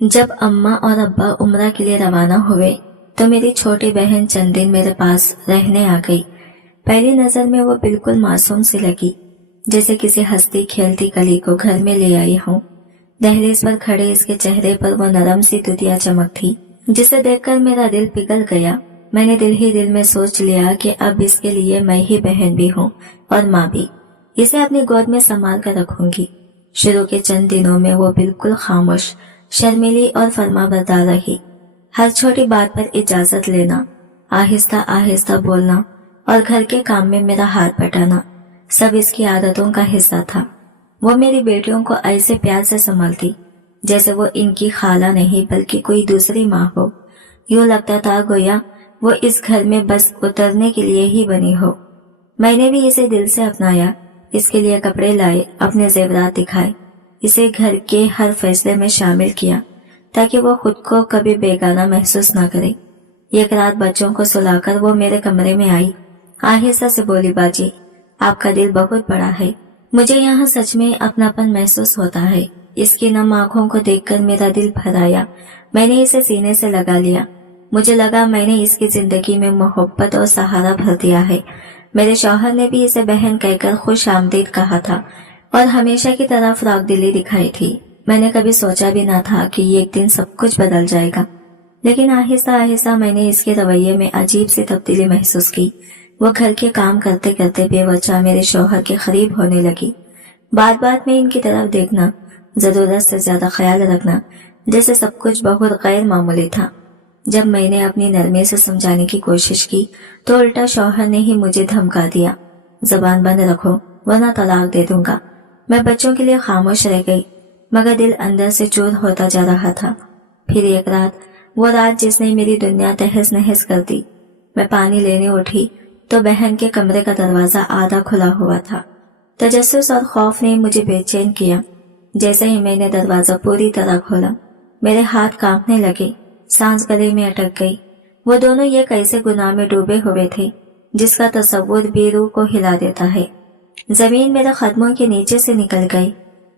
जब अम्मा और अब्बा उम्रा के लिए रवाना हुए तो मेरी छोटी बहन चंद दिन मेरे पास रहने आ गई। पहली नजर में वो बिल्कुल मासूम सी लगी, जैसे किसी हंसती खेलती कली को घर में ले आई हूँ। दहलीज पर खड़े इसके चेहरे पर वो नरम सी दुधिया चमक थी, जिसे देखकर मेरा दिल पिघल गया। मैंने दिल ही दिल में सोच लिया कि अब इसके लिए मैं ही बहन भी हूँ और माँ भी। इसे अपनी गोद में संभाल कर रखूंगी। शुरू के चंद दिनों में वो बिल्कुल खामोश, शर्मीली और फरमाबरदार रही। हर छोटी बात पर इजाजत लेना, आहिस्ता आहिस्ता बोलना और घर के काम में मेरा हाथ बटाना सब इसकी आदतों का हिस्सा था। वो मेरी बेटियों को ऐसे प्यार से संभालती जैसे वो इनकी खाला नहीं बल्कि कोई दूसरी माँ हो। यूं लगता था गोया वो इस घर में बस उतरने के लिए ही बनी हो। मैंने भी इसे दिल से अपनाया, इसके लिए कपड़े लाए, अपने जेवरात दिखाए, इसे घर के हर फैसले में शामिल किया ताकि वो खुद को कभी बेगाना महसूस न करे। एक रात बच्चों को सुलाकर वो मेरे कमरे में आई, आहिस्ता से बोली, बाजी आपका दिल बहुत बड़ा है, मुझे यहाँ सच में अपनापन महसूस होता है। इसकी नम आंखों को देखकर मेरा दिल भर आया। मैंने इसे सीने से लगा लिया। मुझे लगा मैंने इसकी जिंदगी में मोहब्बत और सहारा भर दिया है। मेरे शौहर ने भी इसे बहन कहकर खुश आमदीद कहा था और हमेशा की तरह फराक दिली दिखाई थी। मैंने कभी सोचा भी ना था कि एक दिन सब कुछ बदल जाएगा, लेकिन आहिस्ता आहिस्ता मैंने इसके रवैये में अजीब सी तब्दीली महसूस की। वो घर के काम करते करते बेवजह मेरे शौहर के करीब होने लगी। बात बात में इनकी तरफ देखना, जरूरत से ज्यादा ख्याल रखना, जैसे सब कुछ बहुत गैर मामूली था। जब मैंने अपनी नरमी से समझाने की कोशिश की तो उल्टा शौहर ने ही मुझे धमका दिया, जबान बंद रखो वरना तलाक दे दूंगा। मैं बच्चों के लिए खामोश रह गई, मगर दिल अंदर से चूर होता जा रहा था। फिर एक रात, वो रात जिसने मेरी दुनिया तहस नहस कर दी। मैं पानी लेने उठी तो बहन के कमरे का दरवाजा आधा खुला हुआ था। तजस्सुस और खौफ ने मुझे बेचैन किया। जैसे ही मैंने दरवाजा पूरी तरह खोला, मेरे हाथ कांपने लगे, सांस गले में अटक गई। वो दोनों ये कैसे गुनाह में डूबे हुए थे जिसका तसव्वुर भी रूह को हिला देता है। जमीन मेरे कदमों के नीचे से निकल गई।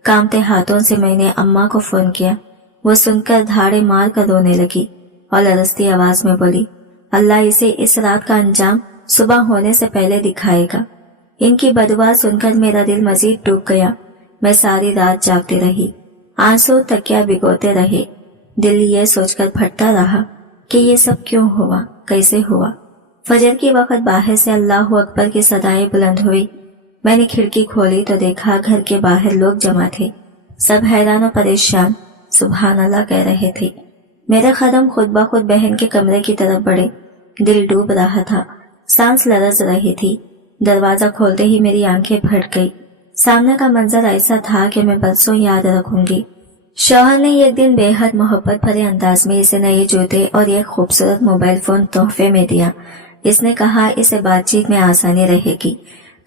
कांपते हाथों से मैंने अम्मा को फोन किया। वो सुनकर धाड़े मार कर रोने लगी और लरसती आवाज में बोली, अल्लाह इसे इस रात का अंजाम सुबह होने से पहले दिखाएगा। इनकी बदुआ सुनकर मेरा दिल मजीद डूब गया। मैं सारी रात जागती रही, आंसू तकिया भिगोते रहे। दिल ये सोचकर फटता रहा कि ये सब क्यों हुआ, कैसे हुआ। फजर की वक्त बाहर से अल्लाह अकबर की सदाएं बुलंद हुई। मैंने खिड़की खोली तो देखा घर के बाहर लोग जमा थे। सब हैरान और परेशान सुभान अल्लाह कह रहे थे। मेरे कदम खुद ब खुद बहन के कमरे की तरफ बढ़े। दिल डूब रहा था, सांस लरज रही थी। दरवाजा खोलते ही मेरी आंखें फट गई। सामने का मंजर ऐसा था कि मैं बरसों याद रखूंगी। शौहर ने एक दिन बेहद मोहब्बत भरे अंदाज में इसे नए जूते और एक खूबसूरत मोबाइल फोन तोहफे में दिया। इसने कहा इसे बातचीत में आसानी रहेगी,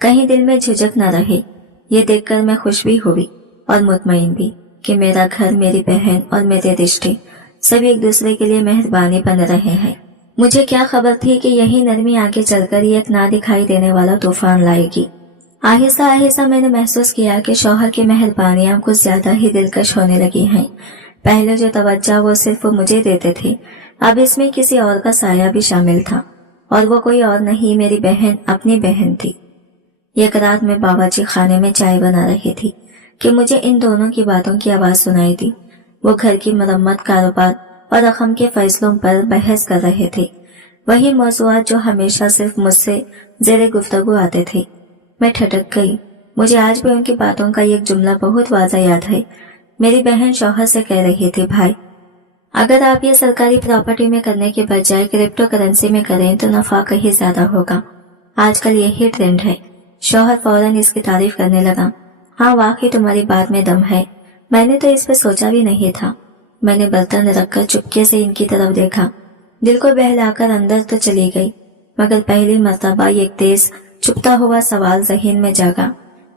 कहीं दिल में झिझक न रहे। ये देखकर मैं खुश भी हुई और मुतमईन भी कि मेरा घर, मेरी बहन और मेरे रिश्ते सब एक दूसरे के लिए मेहरबानी बन रहे हैं। मुझे क्या खबर थी कि यही नरमी आगे चलकर एक ना दिखाई देने वाला तूफान लाएगी। आहिस्ता आहिस्ता मैंने महसूस किया कि शौहर की मेहरबानियां कुछ ज्यादा ही दिलकश होने लगी हैं। पहले जो तवज्जो वो सिर्फ मुझे देते थे, अब इसमें किसी और का साया भी शामिल था, और वो कोई और नहीं, मेरी बहन, अपनी बहन थी। एक रात में बाबाजी खाने में चाय बना रही थी कि मुझे इन दोनों की बातों की आवाज सुनाई दी। वो घर की मरम्मत, कारोबार और रकम के फैसलों पर बहस कर रहे थे। वही मौज़ूआत जो हमेशा सिर्फ मुझसे ज़ेरे गुफ्तगू आते थे। मैं ठटक गई। मुझे आज भी उनकी बातों का एक जुमला बहुत वाज़ा याद है। मेरी बहन शौहर से कह रही थी, भाई अगर आप ये सरकारी प्रॉपर्टी में करने के बजाय क्रिप्टो करेंसी में करें तो नफा कहीं ज्यादा होगा। आजकल यही ट्रेंड है। शौहर फौरन इसकी तारीफ करने लगा। हाँ वाकई तुम्हारी बात में दम है, मैंने तो इस पर सोचा भी नहीं था। मैंने बर्तन रखकर चुपके से इनकी तरफ देखा। दिल को बहलाकर अंदर तो चली गई, मगर पहली मर्तबा एक तेज चुपता हुआ सवाल ज़हन में जागा।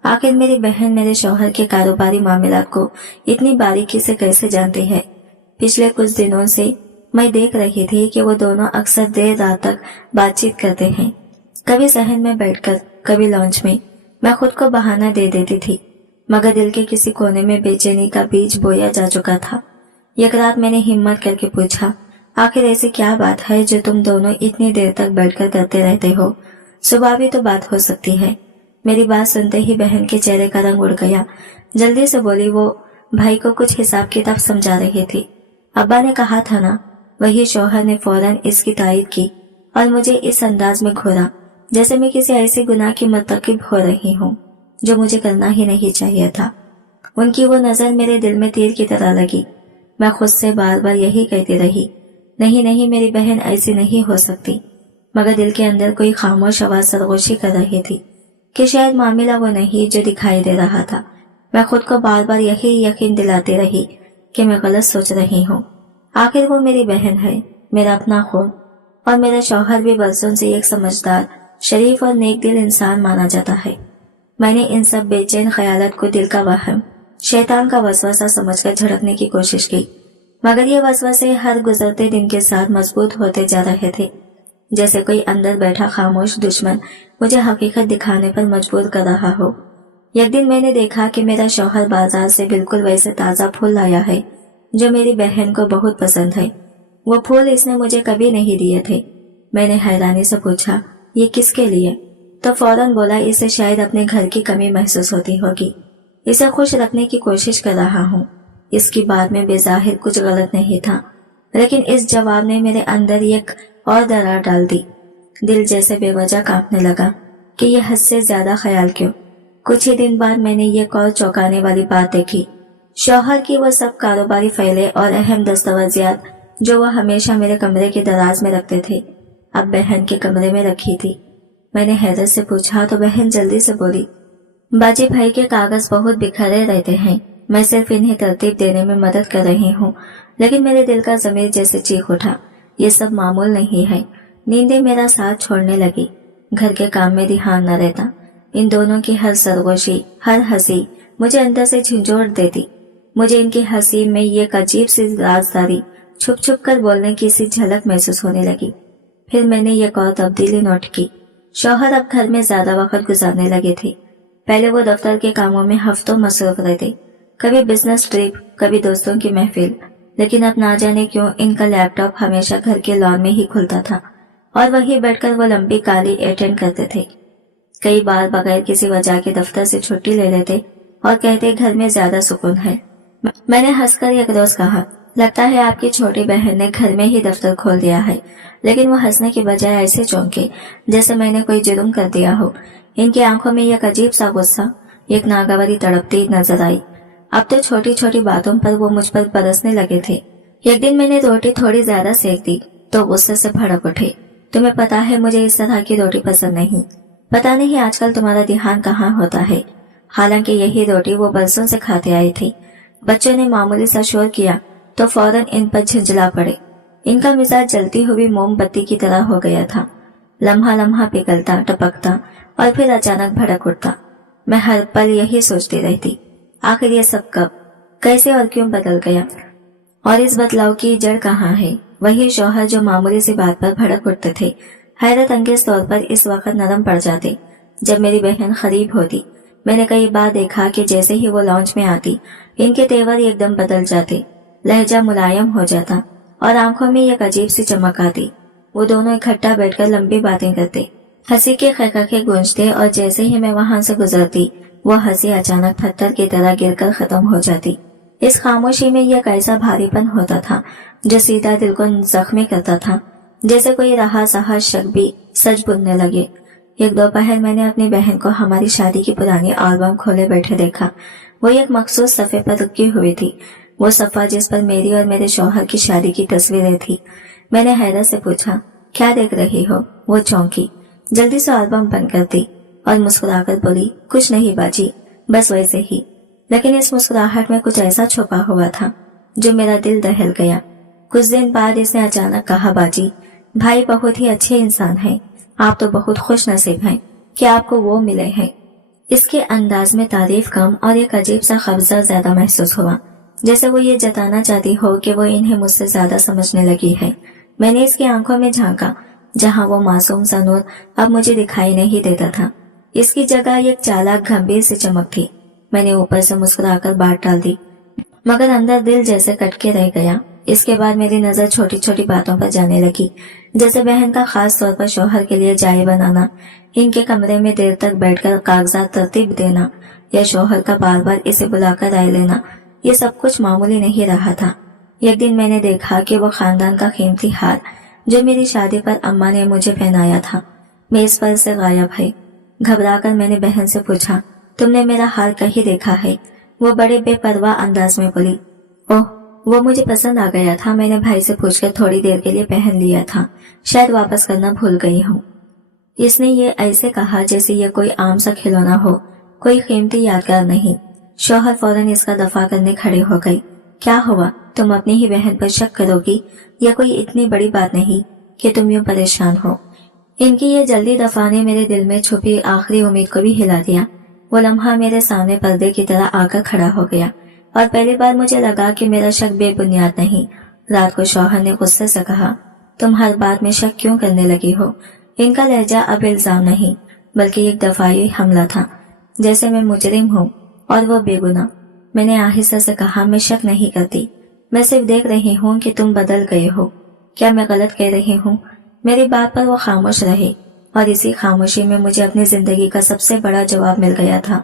आखिर मेरी बहन मेरे शौहर के कारोबारी मामलात को इतनी बारीकी से कैसे जानती है। पिछले कुछ दिनों से मैं देख रही थी कि वो दोनों अक्सर देर रात तक बातचीत करते हैं, कभी सहन में बैठकर, कभी लॉन्च में। मैं खुद को बहाना दे देती थी, मगर दिल के किसी कोने में बेचैनी का बीज बोया जा चुका था। एक रात मैंने हिम्मत करके पूछा, आखिर ऐसी क्या बात है जो तुम दोनों इतनी देर तक बैठकर करते रहते हो? सुबह भी तो बात हो सकती है। मेरी बात सुनते ही बहन के चेहरे का रंग उड़ गया। जल्दी से बोली। वो भाई को कुछ हिसाब किताब समझा रही थी। अब्बा ने कहा था ना। वही शौहर ने फौरन इसकी तारीफ की और मुझे इस अंदाज में घूरा जैसे मैं किसी ऐसे गुनाह की मर्तकब हो रही हूँ जो मुझे करना ही नहीं चाहिए था। उनकी वो नजर मेरे दिल में तीर की तरह लगी। मैं खुद से बार बार यही कहती रही, नहीं नहीं, मेरी बहन ऐसी नहीं हो सकती, मगर दिल के अंदर कोई खामोश आवाज सरगोशी कर रही थी कि शायद मामला वो नहीं जो दिखाई दे रहा था। मैं खुद को बार बार यही यकीन दिलाती रही कि मैं गलत सोच रही हूँ। आखिर वो मेरी बहन है, मेरा अपना खून, और मेरा शौहर भी बरसों से एक समझदार, शरीफ और नेक दिल इंसान माना जाता है। मैंने इन सब बेचैन ख्यालात को दिल का वहम, शैतान का वसवसा समझकर झड़कने की कोशिश की, मगर ये वसवसे हर गुजरते दिन के साथ मजबूत होते जा रहे थे, जैसे कोई अंदर बैठा खामोश दुश्मन मुझे हकीकत दिखाने पर मजबूर कर रहा हो। एक दिन मैंने देखा कि मेरा शौहर बाजार से बिल्कुल वैसे ताजा फूल लाया है जो मेरी बहन को बहुत पसंद है। वो फूल इसने मुझे कभी नहीं दिए थे। मैंने हैरानी से पूछा, ये किसके लिए? तो फौरन बोला, इसे शायद अपने घर की कमी महसूस होती होगी, इसे खुश रखने की कोशिश कर रहा हूँ। इसकी बात में बेजाहिर कुछ गलत नहीं था, लेकिन इस जवाब ने मेरे अंदर एक और दरार डाल दी। दिल जैसे बेवजह कांपने लगा कि यह हद से ज्यादा ख्याल क्यों। कुछ ही दिन बाद मैंने एक और चौंकाने वाली बात देखी। शौहर की वो सब कारोबारी फाइलें और अहम दस्तावेजात जो वो हमेशा मेरे कमरे के दराज में रखते थे, अब बहन के कमरे में रखी थी। मैंने हैरत से पूछा तो बहन जल्दी से बोली, बाजी भाई के कागज बहुत बिखरे रहते हैं, मैं सिर्फ इन्हें तरतीब देने में मदद कर रही हूँ। लेकिन मेरे दिल का ज़मीर जैसे चीख उठा, ये सब मामूल नहीं है। नींदें मेरा साथ छोड़ने लगी, घर के काम में ध्यान न रहता। इन दोनों की हर सरगोशी, हर हंसी मुझे अंदर से झंझोड़ देती। मुझे इनकी हंसी में ये अजीब सी राजदारी, छुप छुप कर बोलने की सी झलक महसूस होने लगी। फिर मैंने एक और तब्दीली नोट की। शौहर अब घर में ज्यादा वक्त गुजारने लगे थे। पहले वो दफ्तर के कामों में हफ्तों मसरूफ रहते, कभी बिजनेस ट्रिप, कभी दोस्तों की महफिल, लेकिन अब ना जाने क्यों इनका लैपटॉप हमेशा घर के लॉन में ही खुलता था और वहीं बैठकर वो लंबी काली अटेंड करते थे। कई बार बगैर किसी वजह के दफ्तर से छुट्टी ले लेते और कहते घर में ज्यादा सुकून है। मैंने हंसकर एक रोज कहा, लगता है आपकी छोटी बहन ने घर में ही दफ्तर खोल दिया है। लेकिन वो हंसने की बजाय ऐसे चौंके जैसे मैंने कोई जुर्म कर दिया हो। इनकी आंखों में एक अजीब सा गुस्सा, एक नागवारी तड़पती नजर आई। अब तो छोटी छोटी बातों पर वो मुझ पर बरसने लगे थे। एक दिन मैंने रोटी थोड़ी ज्यादा सेक दी तो गुस्से से भड़क उठे, तुम्हें पता है मुझे इस तरह की रोटी पसंद नहीं। पता नहीं आजकल तुम्हारा ध्यान कहाँ होता है। हालांकि यही रोटी वो बरसों से खाते आई थी। बच्चों ने मामूली सा शोर किया तो फौरन इन पर झंझला पड़े। इनका मिजाज जलती हुई मोमबत्ती की तरह हो गया था, लम्हा लम्हा पिघलता, टपकता और फिर अचानक भड़क उठता। मैं हर पल यही सोचती रहती, आखिर ये सब कब, कैसे और क्यों बदल गया, और इस बदलाव की जड़ कहाँ है। वही शौहर जो मामूली सी बात पर भड़क उठते थे, हैरत अंगेज तौर पर इस वक्त नरम पड़ जाते जब मेरी बहन करीब होती। मैंने कई बार देखा कि जैसे ही वो लॉन्च में आती, इनके तेवर एकदम बदल जाते, लहजा मुलायम हो जाता और आंखों में एक अजीब सी चमक आती। वो दोनों इकट्ठा बैठकर लंबी बातें करते, हंसी के खैखाखे गूंजते और जैसे ही मैं वहां से गुजरती वो हंसी अचानक पत्थर की तरह गिरकर खत्म हो जाती। इस खामोशी में एक ऐसा भारीपन होता था जो सीधा दिल को जख्मी करता था, जैसे कोई रहा सहा शक भी सच बुनने लगे। एक दोपहर मैंने अपनी बहन को हमारी शादी की पुरानी एल्बम खोले बैठे देखा। वो एक मखसूस सफ़े पर रुकी हुई थी, वो सफ़ा जिस पर मेरी और मेरे शौहर की शादी की तस्वीरें थी। मैंने हैरत से पूछा, क्या देख रही हो? वो चौंकी, जल्दी से एल्बम बंद कर दी और मुस्कुराकर बोली, कुछ नहीं बाजी, बस वैसे ही। लेकिन इस मुस्कुराहट में कुछ ऐसा छुपा हुआ था जो मेरा दिल दहल गया। कुछ दिन बाद इसने अचानक कहा, बाजी भाई बहुत ही अच्छे इंसान हैं, आप तो बहुत खुश नसीब हैं कि आपको वो मिले हैं। इसके अंदाज में तारीफ कम और एक अजीब सा कब्जा ज्यादा महसूस हुआ, जैसे वो ये जताना चाहती हो कि वो इन्हें मुझसे ज्यादा समझने लगी है। मैंने इसकी आंखों में झांका, जहां वो मासूम सा नूर अब मुझे दिखाई नहीं देता था। इसकी जगह एक चालाक गंभीर सी चमक थी। मैंने ऊपर से मुस्कुराकर बात डाल दी, मगर अंदर दिल जैसे कट के रह गया। इसके बाद मेरी नजर छोटी छोटी बातों पर जाने लगी, जैसे बहन का खास तौर पर शौहर के लिए चाय बनाना, इनके कमरे में देर तक बैठकर कागजात तरतीब देना, या शौहर का बार बार इसे बुलाकर राय लेना। ये सब कुछ मामूली नहीं रहा था। एक दिन मैंने देखा कि वो खानदान का कीमती हार जो मेरी शादी पर अम्मा ने मुझे पहनाया था मेज पर से गायब है। घबराकर मैंने बहन से पूछा, तुमने मेरा हार कहीं देखा है? वो बड़े बेपरवाह अंदाज में बोली, ओह, वो मुझे पसंद आ गया था। मैंने भाई से पूछकर थोड़ी देर के लिए पहन लिया था, शायद वापस करना भूल गई हूँ। इसने ये ऐसे कहा जैसे ये कोई आम सा खिलौना हो, कोई कीमती यादगार नहीं। शौहर फौरन इसका दफा करने खड़े हो गए। क्या हुआ, तुम अपनी ही बहन पर शक करोगी? यह कोई इतनी बड़ी बात नहीं कि तुम यूं परेशान हो। इनकी ये जल्दी दफा ने मेरे दिल में छुपी आखिरी उम्मीद को भी हिला दिया। वो लम्हा मेरे सामने पर्दे की तरह आकर खड़ा हो गया और पहली बार मुझे लगा कि मेरा शक बेबुनियाद नहीं। रात को शौहर ने गुस्से से कहा, तुम हर बात में शक क्यों करने लगी हो? इनका लहजा अब इल्जाम नहीं बल्कि एक दफाई हमला था, जैसे मैं मुजरिम हूँ और वो बेगुनाह। मैंने आहिस्ता से कहा, मैं शक नहीं करती, मैं सिर्फ देख रही हूँ कि तुम बदल गए हो। क्या मैं गलत कह रही हूँ? मेरी बात पर वो खामोश रहे और इसी खामोशी में मुझे अपनी जिंदगी का सबसे बड़ा जवाब मिल गया था।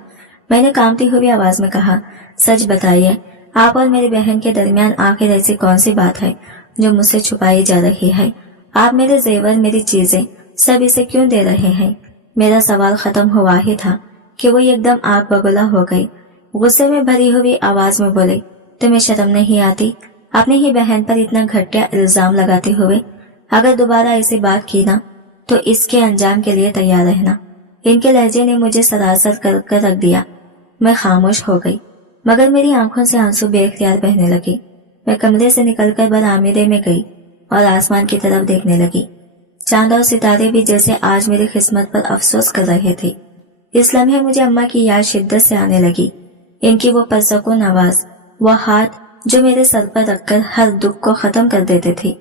मैंने कांपती हुई आवाज में कहा, सच बताइए, आप और मेरी बहन के दरमियान आखिर ऐसी कौन सी बात है जो मुझसे छुपाई जा रही है? आप मेरे जेवर, मेरी चीजें सब इसे क्यों दे रहे हैं? मेरा सवाल खत्म हुआ ही था कि वो एकदम आग बगुला हो गई। गुस्से में भरी हुई आवाज में बोले, तुम्हें शर्म नहीं आती अपनी ही बहन पर इतना घटिया इल्जाम लगाते हुए? अगर दोबारा ऐसी बात की ना तो इसके अंजाम के लिए तैयार रहना। इनके लहजे ने मुझे सरासर कर रख दिया। मैं खामोश हो गई, मगर मेरी आंखों से आंसू बेख्तियार बहने लगे। मैं कमरे से निकलकर बरामदे में गई और आसमान की तरफ देखने लगी। चांद और सितारे भी जैसे आज मेरी किस्मत पर अफसोस कर रहे थे। इस लम्हे मुझे अम्मा की याद शिद्दत से आने लगी। इनकी वो पुरसकून आवाज, वो हाथ जो मेरे सर पर रखकर हर दुख को खत्म कर देते थे।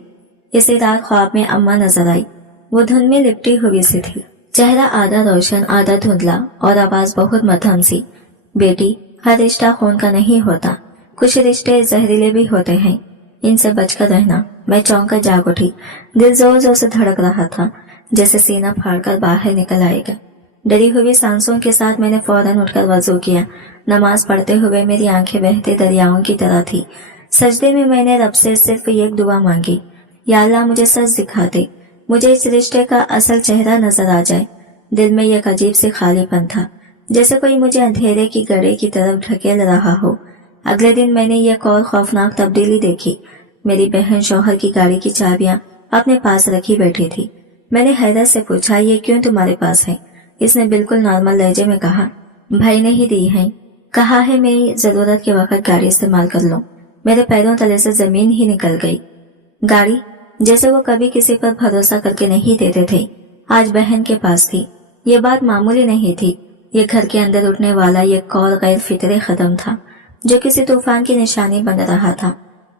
इसी रात ख्वाब में अम्मा नजर आई। वो धुन में लिपटी हुई सी थी, चेहरा आधा रोशन आधा धुंधला और आवाज बहुत मध्यम सी। बेटी, हर रिश्ता खून का नहीं होता, कुछ रिश्ते जहरीले भी होते हैं, इनसे बचकर रहना। मैं चौंक कर जाग उठी। दिल जोर जोर से धड़क रहा था, जैसे सीना फाड़कर बाहर निकल आएगा। डरी हुई सांसों के साथ मैंने फौरन उठकर वजू किया। नमाज पढ़ते हुए मेरी आंखें बहते दरियाओं की तरह थी। सजदे में मैंने रब से सिर्फ एक दुआ मांगी, या अल्लाह मुझे सच दिखा दे, मुझे इस रिश्ते का असल चेहरा नजर आ जाए। दिल में एक अजीब सी खालीपन था, जैसे कोई मुझे अंधेरे की गड़े की तरफ ढकेल रहा हो। अगले दिन मैंने एक और खौफनाक तब्दीली देखी। मेरी बहन शौहर की गाड़ी की चाबियां अपने पास रखी बैठी थी। मैंने हैरत से पूछा, ये क्यों तुम्हारे पास है? इसने बिल्कुल नॉर्मल लहजे में कहा, भाई ने ही दी है, कहा है मेरी जरूरत के वक्त गाड़ी इस्तेमाल कर लो। मेरे पैरों तले से जमीन ही निकल गई। गाड़ी, जैसे वो कभी किसी पर भरोसा करके नहीं देते थे, आज बहन के पास थी। ये बात मामूली नहीं थी। ये घर के अंदर उठने वाला ये कौर गैर फितरे कदम था जो किसी तूफान की निशानी बन रहा था।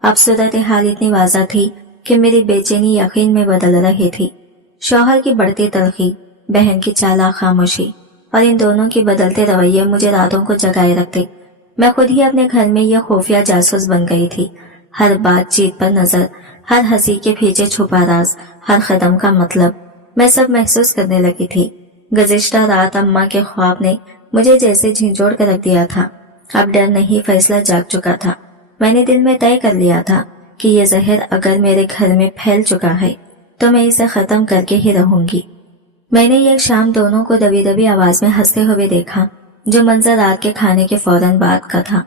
अब सूरत हाल इतनी वाज़ा थी कि मेरी बेचैनी यकीन में बदल रही थी। शौहर की बढ़ती तलखी, बहन की चालाक खामोशी और इन दोनों की बदलते रवैये मुझे रातों को जगाए रखते। मैं खुद ही अपने घर में यह खुफिया जासूस बन गई थी। हर बातचीत पर नजर, हर हंसी के पीछे छुपा राज, हर कदम का मतलब, मैं सब महसूस करने लगी थी। गुज़िश्ता रात अम्मा के ख्वाब ने मुझे जैसे झिंझोड़ कर रख दिया था। अब डर नहीं, फैसला जाग चुका था। मैंने दिल में तय कर लिया था कि ये जहर अगर मेरे घर में फैल चुका है तो मैं इसे खत्म करके ही रहूंगी। मैंने एक शाम दोनों को दबी दबी आवाज में हंसते हुए देखा, जो मंजर रात के खाने के फौरन बाद का था,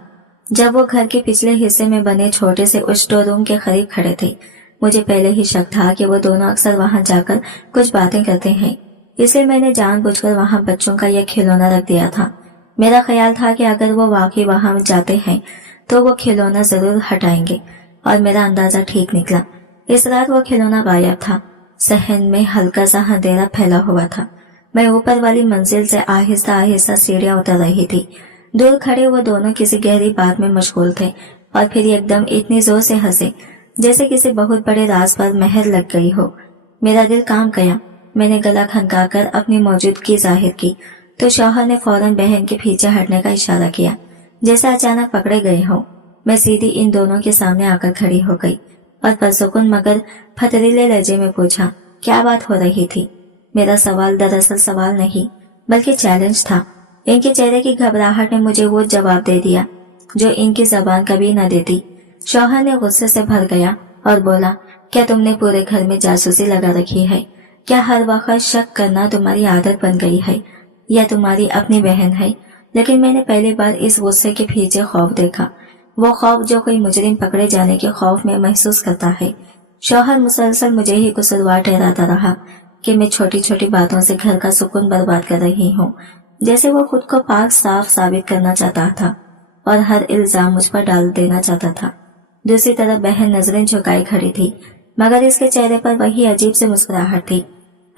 जब वो घर के पिछले हिस्से में बने छोटे से उस स्टोर रूम के करीब खड़े थे। मुझे पहले ही शक था कि वो दोनों अक्सर वहां जाकर कुछ बातें करते हैं, इसलिए मैंने जानबूझकर वहां बच्चों का यह खिलौना रख दिया था। मेरा ख्याल था कि अगर वो वाकई वहां जाते हैं तो वो खिलौना जरूर हटाएंगे, और मेरा अंदाजा ठीक निकला। इस रात वो खिलौना गायब था। सहन में हल्का सा अंधेरा फैला हुआ था। मैं ऊपर वाली मंजिल से आहिस्ता आहिस्ता सीढ़ियां उतर रही थी। दूर खड़े वो दोनों किसी गहरी बात में मशगूल थे और फिर एकदम इतनी जोर से हंसे जैसे किसी बहुत बड़े राज पर मेहर लग गई हो। मेरा दिल काम गया। मैंने गला खनकाकर अपनी मौजूदगी जाहिर की तो शौहर ने फौरन बहन के पीछे हटने का इशारा किया, जैसे अचानक पकड़े गए हो। मैं सीधी इन दोनों के सामने आकर खड़ी हो गई और पुरसुकून मगर फतरीले लहजे में पूछा, क्या बात हो रही थी? मेरा सवाल दरअसल सवाल नहीं बल्कि चैलेंज था। इनके चेहरे की घबराहट ने मुझे वो जवाब दे दिया जो इनकी जबान कभी न देती। शौहर ने गुस्से से भर गया और बोला, क्या तुमने पूरे घर में जासूसी लगा रखी है? क्या हर वक्त शक करना तुम्हारी आदत बन गई है या तुम्हारी अपनी बहन है? लेकिन मैंने पहली बार इस गुस्से के पीछे खौफ देखा, वो खौफ जो कोई मुजरिम पकड़े जाने के खौफ में महसूस करता है। शौहर मुसलसल मुझे ही कसूरवार ठहराता रहा कि मैं छोटी छोटी बातों से घर का सुकून बर्बाद कर रही हूँ, जैसे वो खुद को पाक साफ साबित करना चाहता था और हर इल्जाम मुझ पर डाल देना चाहता था। दूसरी तरफ बहन नजरें झुकाई खड़ी थी, मगर इसके चेहरे पर वही अजीब सी मुस्कुराहट थी,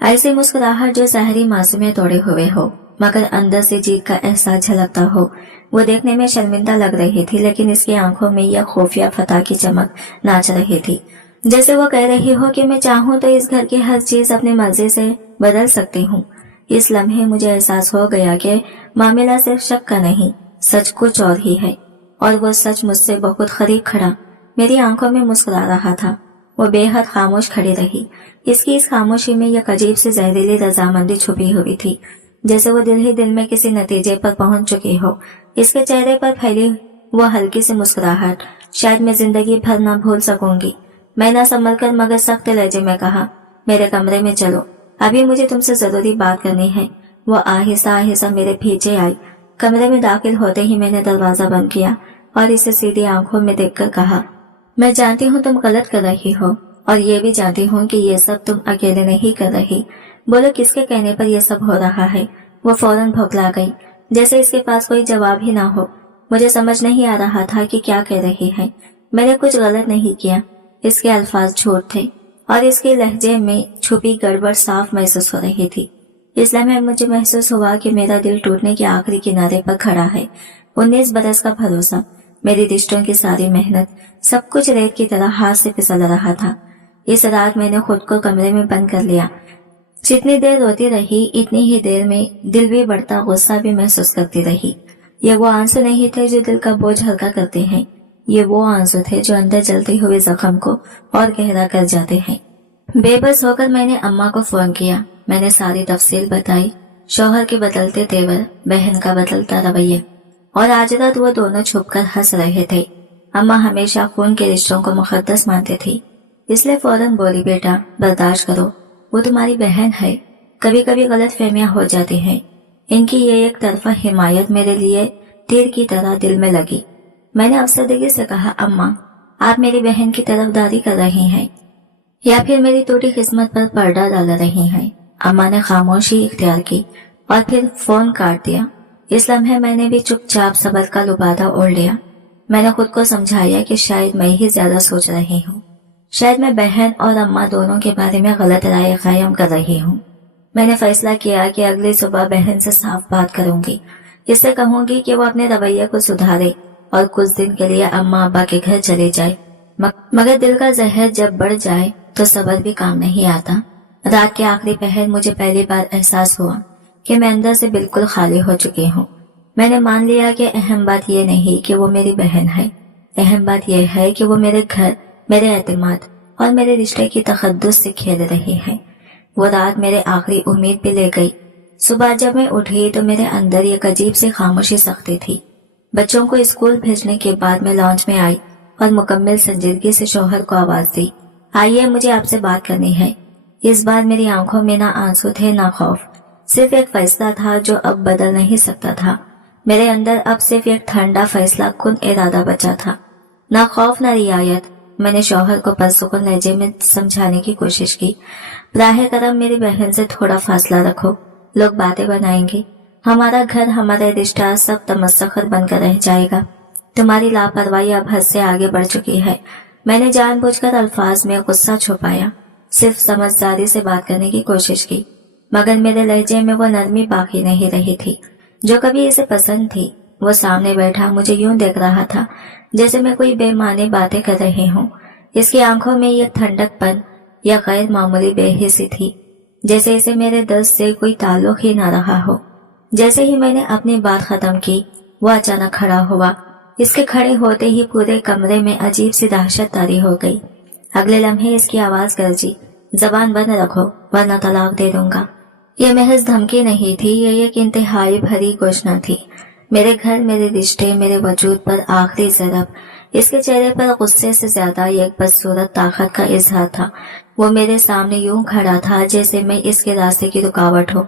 ऐसी मुस्कुराहट जो सहरी मासूमियत तोड़े हुए हो मगर अंदर से जीत का एहसास झलकता हो। वो देखने में शर्मिंदा लग रही थी, लेकिन इसकी आंखों में यह खुफिया फतह की चमक नाच रही थी, जैसे वो कह रही हो कि मैं चाहूं तो इस घर की हर चीज अपनी मर्जी से बदल सकती हूँ। इस लम्हे मुझे एहसास हो गया कि मामला सिर्फ शक का नहीं, सच कुछ और ही है, और वो सच मुझसे बहुत करीब खड़ा मेरी आंखों में मुस्कुरा रहा था। वो बेहद खामोश खड़ी रही। इसकी इस खामोशी में एक अजीब सी जहरीली रजामंदी छुपी हुई थी, जैसे वो दिल ही दिल में किसी नतीजे पर पहुंच चुकी हो। इसके चेहरे पर फैली वो हल्की सी मुस्कुराहट शायद मैं जिंदगी भर न भूल सकूंगी। मैं न संभल कर मगर सख्त लहजे में कहा, मेरे कमरे में चलो, अभी मुझे तुमसे जरूरी बात करनी है। वो आहिस्ता आहिस्ता मेरे पीछे आई। कमरे में दाखिल होते ही मैंने दरवाजा बंद किया और इसे सीधी आंखों में देखकर कहा, मैं जानती हूँ तुम गलत कर रही हो और ये भी जानती हूँ कि ये सब तुम अकेले नहीं कर रही। बोलो किसके कहने पर यह सब हो रहा है? वो फौरन भौंकला गई, जैसे इसके पास कोई जवाब ही ना हो। मुझे समझ नहीं आ रहा था कि क्या कह रही है। मैंने कुछ गलत नहीं किया। इसके अल्फाज झूठ थे और इसके लहजे में छुपी गड़बड़ साफ महसूस हो रही थी। इस लम्हे मुझे महसूस हुआ कि मेरा दिल टूटने के आखिरी किनारे पर खड़ा है। 19 बरस का भरोसा, मेरी रिश्तों की सारी मेहनत, सब कुछ रेत की तरह हाथ से फिसल रहा था। इस रात मैंने खुद को कमरे में बंद कर लिया। जितनी देर रोती रही इतनी ही देर में दिल भी बढ़ता गुस्सा भी महसूस करती रही। ये वो आंसू नहीं थे जो दिल का बोझ हल्का करते हैं, ये वो आंसू थे जो अंदर जलते हुए जख्म को और गहरा कर जाते हैं। बेबस होकर मैंने अम्मा को फोन किया। मैंने सारी तफसील बताई, शौहर के बदलते तेवर, बहन का बदलता रवैया, और आज रात वो दोनों छुपकर हंस रहे थे। अम्मा हमेशा खून के रिश्तों को मुकद्दस मानती थी, इसलिए फौरन बोली, बेटा बर्दाश्त करो, वो तुम्हारी बहन है, कभी कभी गलत फहमियां हो जाती हैं। इनकी ये एक तरफा हिमायत मेरे लिए तीर की तरह दिल में लगी। मैंने अफसरदगी से कहा, अम्मा आप मेरी बहन की तरफदारी कर रही हैं या फिर मेरी टूटी किस्मत पर पर्दा डाल रही हैं? अम्मा ने खामोशी इख्तियार की और फिर फोन काट दिया। इस लम्हे मैंने भी चुपचाप सब्र का लुबादा ओढ़ लिया। मैंने खुद को समझाया कि शायद मैं ही ज्यादा सोच रही हूँ, शायद मैं बहन और अम्मा दोनों के बारे में गलत राय कायम कर रही हूँ। मैंने फैसला किया कि अगली सुबह बहन से साफ बात करूंगी। इससे कहूंगी कि वो अपने रवैये को सुधारे और कुछ दिन के लिए अम्मा अब्बा के घर चले जाए। मगर दिल का जहर जब बढ़ जाए तो सब्र भी काम नहीं आता। रात के आखिरी पहर मुझे पहली बार एहसास हुआ कि मैं अंदर से बिल्कुल खाली हो चुकी हूँ। मैंने मान लिया कि अहम बात यह नहीं कि वो मेरी बहन है, अहम बात यह है कि वो मेरे घर, मेरे एतमाद और मेरे रिश्ते की तखद्दुस से खेल रही है। वो रात मेरे आखिरी उम्मीद पे ले गई। सुबह जब मैं उठी तो मेरे अंदर एक अजीब सी खामोशी सख्ती थी। बच्चों को स्कूल भेजने के बाद मैं लॉन्च में आई और मुकम्मल संजीदगी से शौहर को आवाज दी, आइए मुझे आपसे बात करनी है। इस बार मेरी आंखों में ना आंसू थे ना खौफ, सिर्फ एक फैसला था जो अब बदल नहीं सकता था। मेरे अंदर अब सिर्फ एक ठंडा फैसला कुन इरादा बचा था, ना खौफ ना रियायत। मैंने शौहर को पुरसुकून लहजे में समझाने की कोशिश की, राह करम मेरी बहन से थोड़ा फासला रखो, लोग बातें बनाएंगे, हमारा घर हमारा रिश्ता सब तमस्सखर बनकर रह जाएगा। तुम्हारी लापरवाही अब हद से आगे बढ़ चुकी है। मैंने जानबूझकर अल्फाज में गुस्सा छुपाया, सिर्फ समझदारी से बात करने की कोशिश की, मगर मेरे लहजे में वो नरमी बाकी नहीं रही थी जो कभी इसे पसंद थी। वो सामने बैठा मुझे यूं देख रहा था जैसे मैं कोई बेमानी बातें कर रही हूँ। इसकी आंखों में ये ठंडकपन या गैर मामूली बेहिसी थी, जैसे इसे मेरे दिल से कोई ताल्लुक ही ना रहा हो। जैसे ही मैंने अपनी बात खत्म की वो अचानक खड़ा हुआ इसके खड़े होते ही पूरे कमरे में अजीब सी दहशत तारी हो गई। अगले लम्हे इसकी आवाज गरजी, जबान बंद रखो वरना तलाक दे दूंगा। ये महज धमकी नहीं थी, ये एक इंतहाई भरी घोषणा थी। मेरे घर, मेरे रिश्ते, मेरे वजूद पर आखिरी ज़रब। इसके चेहरे पर गुस्से से ज्यादा एक बदसूरत ताकत का इजहार था। वो मेरे सामने यूं खड़ा था जैसे मैं इसके रास्ते की रुकावट हूँ,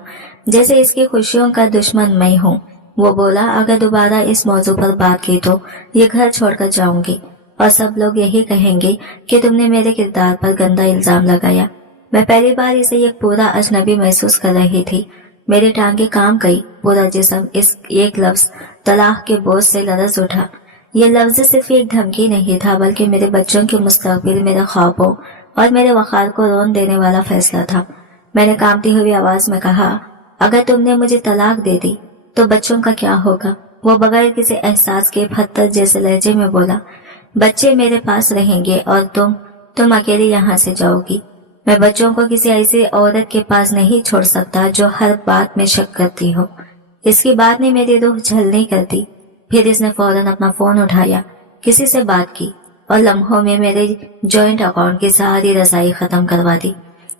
जैसे इसकी खुशियों का दुश्मन मैं हूँ। वो बोला, अगर दोबारा इस मौजू पर बात की तो ये घर छोड़कर जाऊंगी और सब लोग यही कहेंगे कि तुमने मेरे किरदार पर गंदा इल्जाम लगाया। मैं पहली बार इसे एक पूरा अजनबी महसूस कर रही थी। मेरी टांगे काम गई, पूरा जिस्म इस एक लफ्ज तलाक के बोझ से लरज उठा। ये लफ्ज सिर्फ एक धमकी नहीं था, बल्कि मेरे बच्चों के मुस्तकबिल, मेरे ख्वाबों और मेरे वक़ार को रोन देने वाला फैसला था। मैंने कांपती हुई आवाज में कहा, अगर तुमने मुझे तलाक दे दी तो बच्चों का क्या होगा? वो बगैर किसी एहसास के फत्तर जैसे लहजे में बोला, बच्चे मेरे पास रहेंगे और तुम अकेले यहाँ से जाओगी। मैं बच्चों को किसी ऐसी औरत के पास नहीं छोड़ सकता जो हर बात में शक करती हो। इसकी बात ने मेरी रूह झलनी कर दी। फिर इसने फौरन अपना फोन उठाया, किसी से बात की और लम्हों में मेरे जॉइंट अकाउंट की सारी रसाई खत्म करवा दी।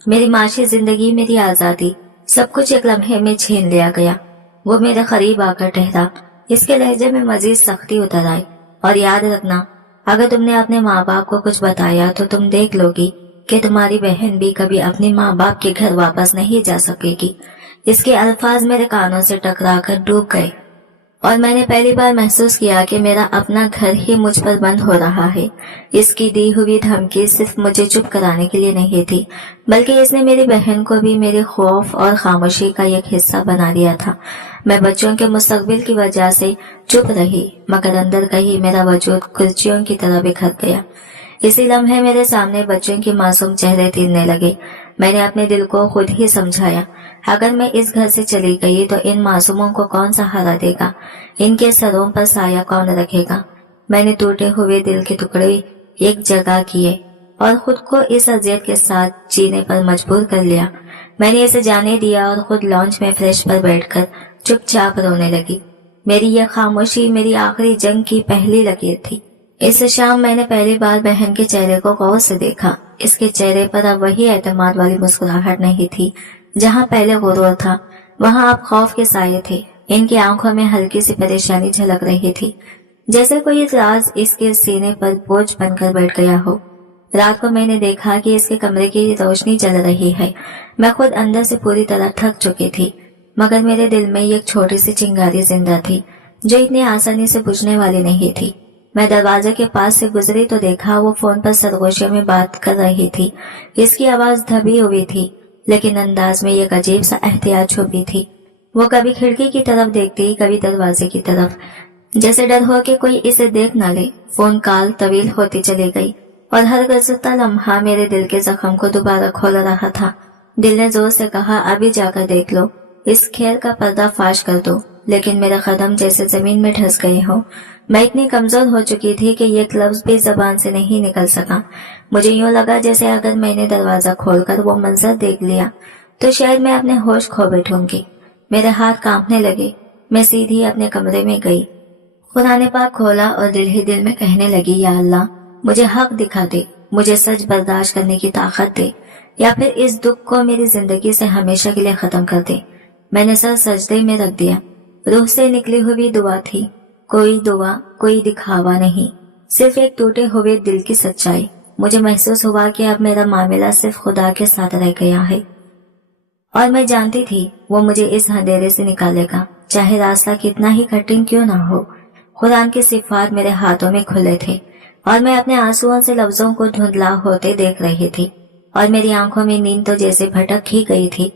मेरी माशी जिंदगी, मेरी आजादी, सब कुछ एक लम्हे में छीन लिया गया। वो मेरे करीब आकर ठहरा। इसके लहजे में मजीद सख्ती उतर आई, और याद रखना, अगर तुमने अपने माँ बाप को कुछ बताया तो तुम देख लोगी कि तुम्हारी बहन भी कभी अपने माँ बाप के घर वापस नहीं जा सकेगी। इसके अल्फाज मेरे कानों से टकराकर डूब गए और मैंने पहली बार महसूस किया कि मेरा अपना घर ही मुझ पर बंद हो रहा है। इसकी दी हुई धमकी सिर्फ मुझे चुप कराने के लिए नहीं थी, बल्कि इसने मेरी बहन को भी मेरे खौफ और खामोशी का एक हिस्सा बना दिया था। मैं बच्चों के मुस्तकबिल की वजह से चुप रही, मगर अंदर कहीं मेरा वजूद कुर्सियों की तरह बिखर गया। इसी लम्हे मेरे सामने बच्चों के मासूम चेहरे तीरने लगे। मैंने अपने दिल को खुद ही समझाया, अगर मैं इस घर से चली गई तो इन मासूमों को कौन सहारा देगा, इनके सरों पर साया कौन रखेगा। मैंने टूटे हुए दिल के टुकड़े एक जगह किए और खुद को इस अजियत के साथ जीने पर मजबूर कर लिया। मैंने इसे जाने दिया और खुद लॉन्च में फ्रेश पर बैठकर चुपचाप रोने लगी। मेरी यह खामोशी मेरी आखिरी जंग की पहली लकीर थी। इस शाम मैंने पहली बार बहन के चेहरे को गौर से देखा। इसके चेहरे पर अब वही एतमाद वाली मुस्कुराहट नहीं थी। जहाँ पहले गुरूर था, वहाँ अब खौफ के साये थे। इनकी आंखों में हल्की सी परेशानी झलक रही थी, जैसे कोई राज इसके सीने पर बोझ बनकर बैठ गया हो। रात को मैंने देखा कि इसके कमरे की रोशनी जल रही है। मैं खुद अंदर से पूरी तरह थक चुकी थी, मगर मेरे दिल में एक छोटी सी चिंगारी जिंदा थी, जो इतनी आसानी से बुझने वाली नहीं थी। मैं दरवाजे के पास से गुजरी तो देखा वो फोन पर सरगोशी में बात कर रही थी। इसकी आवाज दबी हुई थी, लेकिन अंदाज में एक अजीब सा एहतियात छुपी थी। वो कभी खिड़की की तरफ देखती, कभी दरवाजे की तरफ, जैसे डर हो कि कोई इसे देख न ले। फोन कॉल तवील होती चली गई और हर गुजरता लम्हा मेरे दिल के जख्म को दोबारा खोल रहा था। दिल ने जोर से कहा, अभी जाकर देख लो, इस खेल का पर्दा फाश कर दो। लेकिन मेरे कदम जैसे जमीन में धंस गए हो। मैं इतनी कमजोर हो चुकी थी कि एक लफ्ज भी जबान से नहीं निकल सका। मुझे यूं लगा जैसे अगर मैंने दरवाजा खोलकर वो मंजर देख लिया तो शायद मैं अपने होश खो बैठूंगी। मेरे हाथ कांपने लगे। मैं सीधी अपने कमरे में गई, कुरान पाक खोला और दिल ही दिल में कहने लगी, या अल्लाह, मुझे हक दिखा दे, मुझे सच बर्दाश्त करने की ताकत दे, या फिर इस दुख को मेरी जिंदगी से हमेशा के लिए खत्म कर दे। मैंने सर सजदे में रख दिया। रूह से निकली हुई दुआ थी, कोई दुआ, कोई दिखावा नहीं, सिर्फ एक टूटे हुए दिल की सच्चाई। मुझे महसूस हुआ कि अब मेरा मामला सिर्फ खुदा के साथ रह गया है, और मैं जानती थी वो मुझे इस अंधेरे से निकालेगा, चाहे रास्ता कितना ही कठिन क्यों ना हो। कुरान के सिफात मेरे हाथों में खुले थे और मैं अपने आंसुओं से लफ्जों को धुंधला होते देख रही थी, और मेरी आंखों में नींद तो जैसे भटक ही गई थी।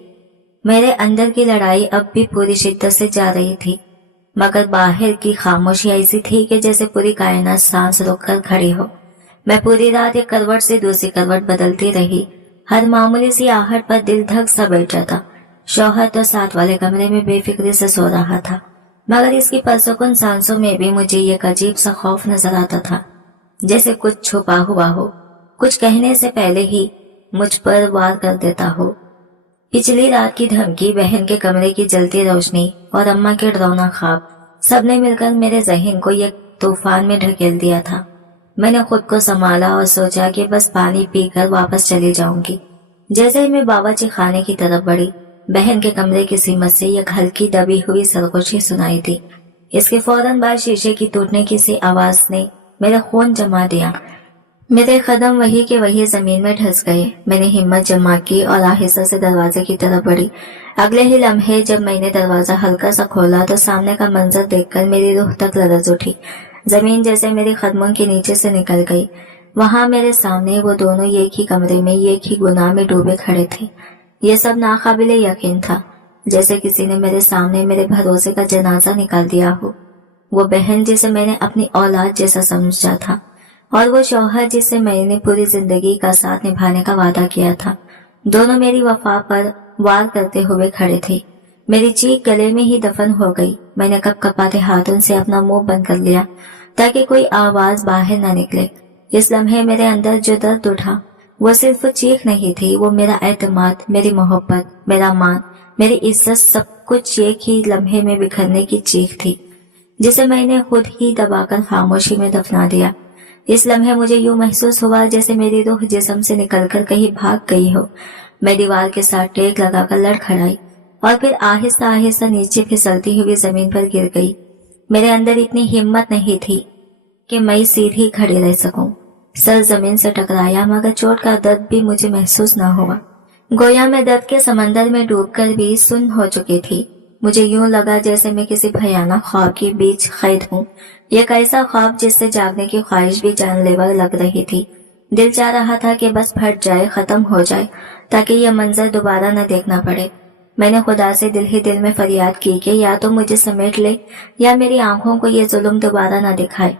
मेरे अंदर की लड़ाई अब भी पूरी शिद्दत से जा रही थी, मगर बाहर की खामोशी ऐसी थी कि जैसे पूरी कायनात सांस रोककर खड़ी हो। मैं पूरी रात एक करवट से दूसरी करवट बदलती रही। हर मामूली सी आहट पर दिल धक सा बैठ जाता। शौहर तो साथ वाले कमरे में बेफिक्री से सो रहा था, मगर इसकी परसुकून सांसों में भी मुझे एक अजीब सा खौफ नजर आता था, जैसे कुछ छुपा हुआ हो, कुछ कहने से पहले ही मुझ पर वार कर देता हो। पिछली रात की धमकी, बहन के कमरे की जलती रोशनी और अम्मा के डरावना ख्वाब, सबने मिलकर मेरे जहन को एक तूफान में ढकेल दिया था। मैंने खुद को संभाला और सोचा कि बस पानी पीकर वापस चली जाऊंगी। जैसे ही मैं बावर्ची खाने की तरफ बढ़ी, बहन के कमरे की सीमत से एक हल्की दबी हुई सरगोशी सुनाई दी। इसके फौरन बाद शीशे की टूटने की सी आवाज ने मेरा खून जमा दिया। मेरे कदम वही के वही जमीन में धंस गए। मैंने हिम्मत जमा की और आहिस्ता से दरवाजे की तरफ बढ़ी। अगले ही लम्हे जब मैंने दरवाजा हल्का सा खोला तो सामने का मंजर देखकर मेरी रूह तक लरज उठी। जमीन जैसे मेरे कदमों के नीचे से निकल गई। वहां मेरे सामने वो दोनों एक ही कमरे में एक ही गुनाह में डूबे खड़े थे। ये सब नाकाबिले यकीन था, जैसे किसी ने मेरे सामने मेरे भरोसे का जनाजा निकाल दिया हो। वो बहन जिसे मैंने अपनी औलाद जैसा समझा था, और वो शौहर जिससे मैंने पूरी जिंदगी का साथ निभाने का वादा किया था, दोनों मेरी वफा पर वार करते हुए खड़े थे। मेरी चीख गले में ही दफन हो गई। मैंने कपकपाते हाथों से अपना मुंह बंद कर लिया ताकि कोई आवाज बाहर न निकले। इस लम्हे मेरे अंदर जो दर्द उठा वो सिर्फ चीख नहीं थी, वो मेरा एतमाद, मेरी मोहब्बत, मेरा मान, मेरी इज्जत, सब कुछ एक ही लम्हे में बिखरने की चीख थी, जिसे मैंने खुद ही दबाकर खामोशी में दफना दिया। इस लम्हे मुझे यूं महसूस हुआ जैसे मेरी रूह जिस्म से निकलकर कहीं भाग गई हो। मैं दीवार के साथ टेक लगाकर लड़खड़ाई और फिर आहिस्ता आहिस्ता नीचे फिसलती हुई जमीन पर गिर गई। मेरे अंदर इतनी हिम्मत नहीं थी कि मैं सीधी खड़ी रह सकूं। सर जमीन से टकराया मगर चोट का दर्द भी मुझे महसूस न हुआ। गोया मैं दर्द के समंदर में डूबकर भी सुन्न हो चुकी थी। मुझे यूं लगा जैसे मैं किसी भयानक ख्वाब के बीच कैद हूँ। एक ऐसा ख्वाब जिससे जागने की ख्वाहिश भी जानलेवा लग रही थी। दिल चाह रहा था कि बस फट जाए, खत्म हो जाए, ताकि यह मंजर दोबारा न देखना पड़े। मैंने खुदा से दिल ही दिल में फरियाद की कि या तो मुझे समेट ले या मेरी आंखों को ये जुल्म दोबारा न दिखाए।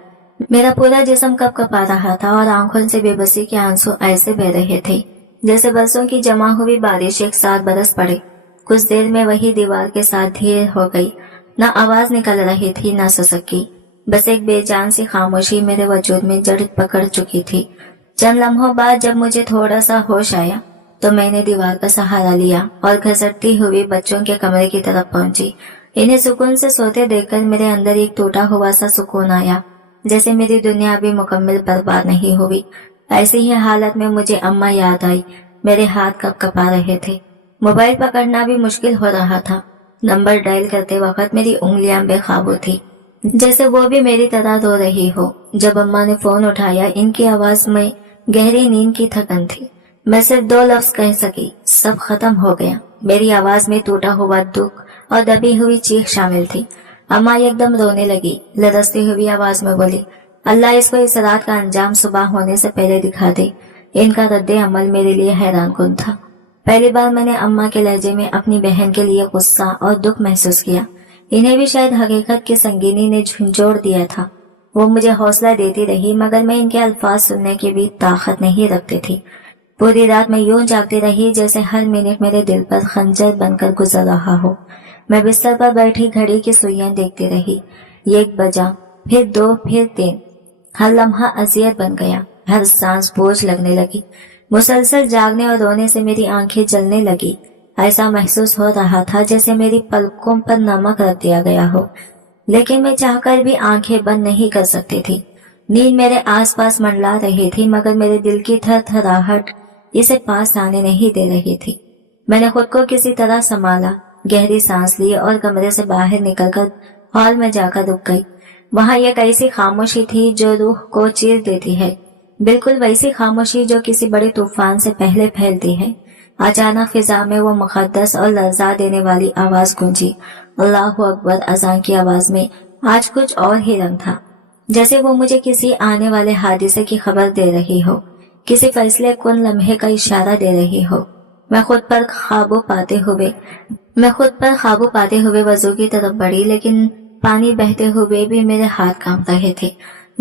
मेरा पूरा जिस्म कपकपा रहा था और आंखों से बेबसी के आंसू ऐसे बह रहे थे जैसे बरसों की जमा हुई बारिश एक साथ बरस पड़े। कुछ देर में वही दीवार के साथ धीरे हो गई। न आवाज निकल रही थी न ससकी, बस एक बेजान सी खामोशी मेरे वजूद में जड़ पकड़ चुकी थी। चंद लम्हों बाद जब मुझे थोड़ा सा होश आया तो मैंने दीवार का सहारा लिया और घसटती हुई बच्चों के कमरे की तरफ पहुंची। इन्हें सुकून से सोते देखकर मेरे अंदर एक टूटा हुआ सा सुकून आया, जैसे मेरी दुनिया अभी मुकम्मल बर्बाद नहीं हुई। ऐसी ही हालत में मुझे अम्मा याद आई। मेरे हाथ कपकपा रहे थे, मोबाइल पकड़ना भी मुश्किल हो रहा था। नंबर डायल करते वक्त मेरी उंगलियां बेकाबू थी, जैसे वो भी मेरी तरह रो रही हो। जब अम्मा ने फोन उठाया, इनकी आवाज में गहरी नींद की थकन थी। मैं सिर्फ 2 लफ्ज कह सकी, सब खत्म हो गया। मेरी आवाज में टूटा हुआ दुख और दबी हुई चीख शामिल थी। अम्मा एकदम रोने लगी, लरसती हुई आवाज में बोली, अल्लाह इसको इस रात का अंजाम सुबह होने से पहले दिखा दे। इनका रद्दे अमल मेरे लिए हैरान कुन था। पहली बार मैंने अम्मा के लहजे में अपनी बहन के लिए गुस्सा और दुख महसूस किया। इन्हें भी शायद हकीकत की संगीनी ने झंझोड़ दिया था। वो मुझे हौसला देती रही मगर मैं इनके अल्फाज सुनने की भी ताकत नहीं रखती थी। पूरी रात मैं यूं जागती रही जैसे हर मिनट मेरे दिल पर खंजर बनकर गुजर रहा हो। मैं बिस्तर पर बैठी घड़ी की सुइयां देखती रही। 1 बजा, फिर 2, फिर 3। हर लम्हा अजियत बन गया, हर सांस बोझ लगने लगी। मुसलसल जागने और रोने से मेरी आंखें जलने लगी। ऐसा महसूस हो रहा था जैसे मेरी पलकों पर नमक रख दिया गया हो, लेकिन मैं चाहकर भी आंखें बंद नहीं कर सकती थी। नींद मेरे आसपास मंडला रही थी मगर मेरे दिल की थरथराहट इसे पास आने नहीं दे रही थी। मैंने खुद को किसी तरह संभाला, गहरी सांस ली और कमरे से बाहर निकलकर हॉल में जाकर रुक गई। वहां एक ऐसी खामोशी थी जो रूह को चीर देती है, बिल्कुल वैसी खामोशी जो किसी बड़े तूफान से पहले फैलती है। अचानक फिजा में वो मुकद्दस और लर्जा देने वाली आवाज गूंजी, अल्लाहु अकबर। अज़ान की आवाज में आज कुछ और ही रंग था, जैसे वो मुझे किसी आने वाले हादिसे की खबर दे रही हो, किसी फैसले कुन लम्हे का इशारा दे रही हो। मैं खुद पर काबू पाते हुए वजू की तरफ बढ़ी, लेकिन पानी बहते हुए भी मेरे हाथ कांप रहे थे,